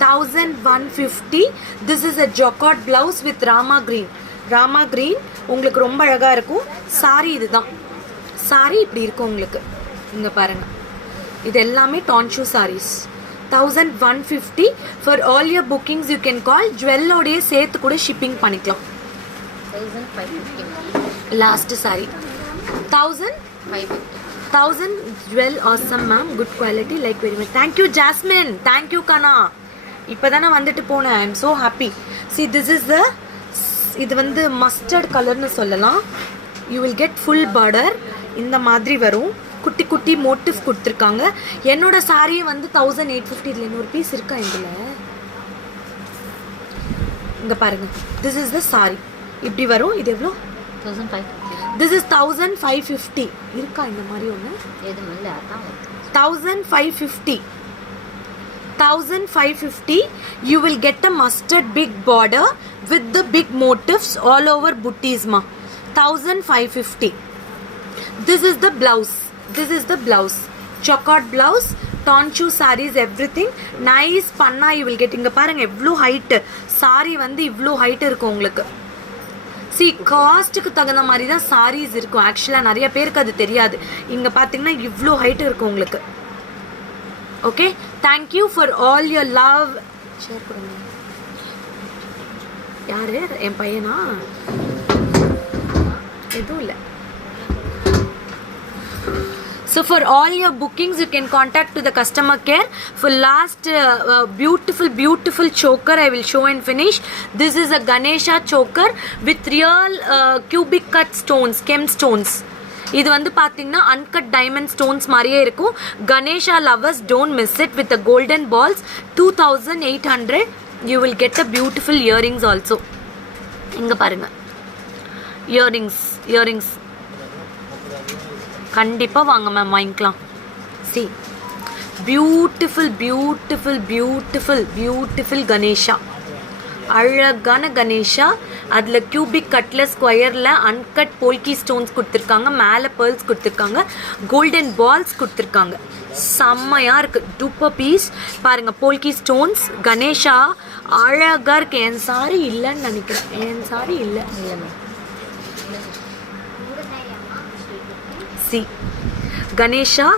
1150. This is a jacquard blouse with Rama green. Rama green உங்களுக்கு ரொம்ப அழகா இருக்கும். சாரி இதுதான். சாரி இப்படி இருக்கும் உங்களுக்கு. இங்க பாருங்க. இது எல்லாமே டான்ஷூ sarees. 1150. For all your bookings you can call. ஜுவல்லோடயே சேர்த்து கூட ஷிப்பிங் பண்ணிக்கலாம். 1550. Last saree. 550. 1000 jewel awesome ma'am, good quality, like very much. Thank you Jasmine, thank you Kana. இப்போதானே வந்துட்டு போனேன். I am so happy. See this is the இது வந்து mustard கலர்னு சொல்லலாம். You will get full border. இந்த மாதிரி வரும். குட்டி குட்டி மோட்டிவ் கொடுத்துருக்காங்க. என்னோட சாரியை வந்து 1850. இதில் இன்னொரு பீஸ் இருக்கா இதில்? இங்கே பாருங்க. This is the saree. இப்படி வரும். இது எவ்வளோ? 1550. This is 1550. இருக்கா இந்த மாதிரி ஒன்று? எதுவும் இல்லை, அதான் 1550. 1550. You will get a mustard big border with the big motifs all over booties ma. 1550. This is the blouse. This is the blouse. Jacquard blouse, tonchu sarees, everything nice panna you will get. இங்க பாருங்க எவ்வளோ height. Sorry வந்து இவ்வளோ height இருக்கும் உங்களுக்கு. C காஸ்ட்டுக்கு தகுந்த மாதிரி தான் சாரீஸ் இருக்கும். ஆக்சுவலாக நிறைய பேருக்கு அது தெரியாது. இங்கே பார்த்தீங்கன்னா இவ்வளோ ஹைட் இருக்கும் உங்களுக்கு. Okay, thank you for all your love. Share கொடுங்க. யாரு? என் பையனா? எதுவும் இல்லை. So for all your bookings you can contact to the customer care. For last beautiful choker I will show and finish. This is a Ganesha choker with real cubic cut stones, chem stones. இது வந்து பார்த்தீங்கன்னா uncut diamond stones மாதிரியே இருக்கும். Ganesha lovers don't miss it with the golden balls. 2800. You will get a beautiful earrings also. இங்க பாருங்க. earrings கண்டிப்பா வாங்க ma'am, வாங்கிக்கலாம். சி பியூட்டிஃபுல் கணேஷா, அழகான கணேஷா. அதில் கியூபிக் கட்ல ஸ்கொயரில் அன்கட் போல்கி ஸ்டோன்ஸ் கொடுத்துருக்காங்க, மேலே பேர்ல்ஸ் கொடுத்துருக்காங்க, கோல்டன் பால்ஸ் கொடுத்துருக்காங்க. செம்மையாக இருக்குது. டூப்பர் பீஸ் பாருங்கள். போல்கி ஸ்டோன்ஸ் கணேஷா அழகாக இருக்குது. என் சாரி இல்லைன்னு நினைக்கிறேன். என் சாரி இல்லை. C Ganesha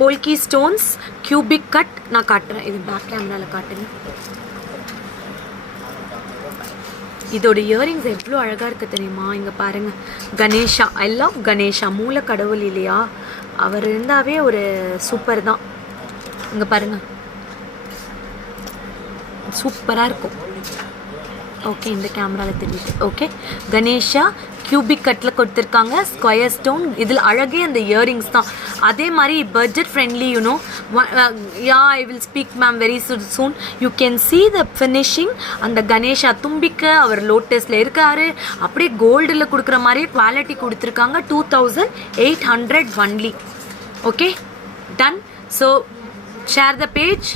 polki stones cubic cut. நான் காட்டுறேன். இது பேக் கேமராவில் காட்டுங்க. இதோட இயரிங்ஸ் எவ்வளோ அழகாக இருக்குது தெரியுமா? இங்கே பாருங்கள். Ganesha, I love Ganesha. மூல கடவுள் இல்லையா? அவர் இருந்தாவே ஒரு சூப்பர் தான். இங்கே பாருங்கள், சூப்பராக இருக்கும். ஓகே, இந்த கேமராவில் தெரியுது. ஓகே, கணேஷா கியூபிக் கட்டில் கொடுத்துருக்காங்க, ஸ்கொயர் ஸ்டோன். இதில் அழகே அந்த இயரிங்ஸ் தான். அதே மாதிரி budget friendly. You know yeah, I will speak ma'am very soon. You can see the finishing. அந்த கணேஷா தும்பிக்க அவர் லோட்டஸில் இருக்காரு. அப்படியே கோல்டில் கொடுக்குற மாதிரியே குவாலிட்டி கொடுத்துருக்காங்க. 2800 only. Okay, done. So share the page,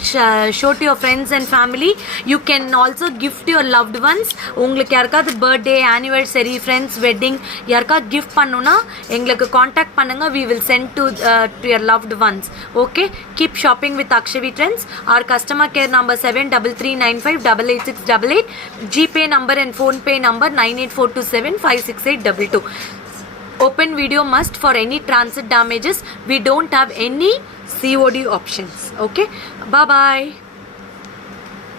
show to your friends and family. You can also gift your loved ones. உங்களுக்கு யாருக்காவது birthday, anniversary, friends wedding யாருக்காவது கிஃப்ட் பண்ணணும்னா எங்களுக்கு காண்டாக்ட் பண்ணுங்க. we will send to your loved ones. okay, keep shopping with Akshavi Trends. Our customer care number 7395888688. GPay number and phone pay number 98427568822. Open video must for any transit damages. We don't have any COD options. Okay, bye bye.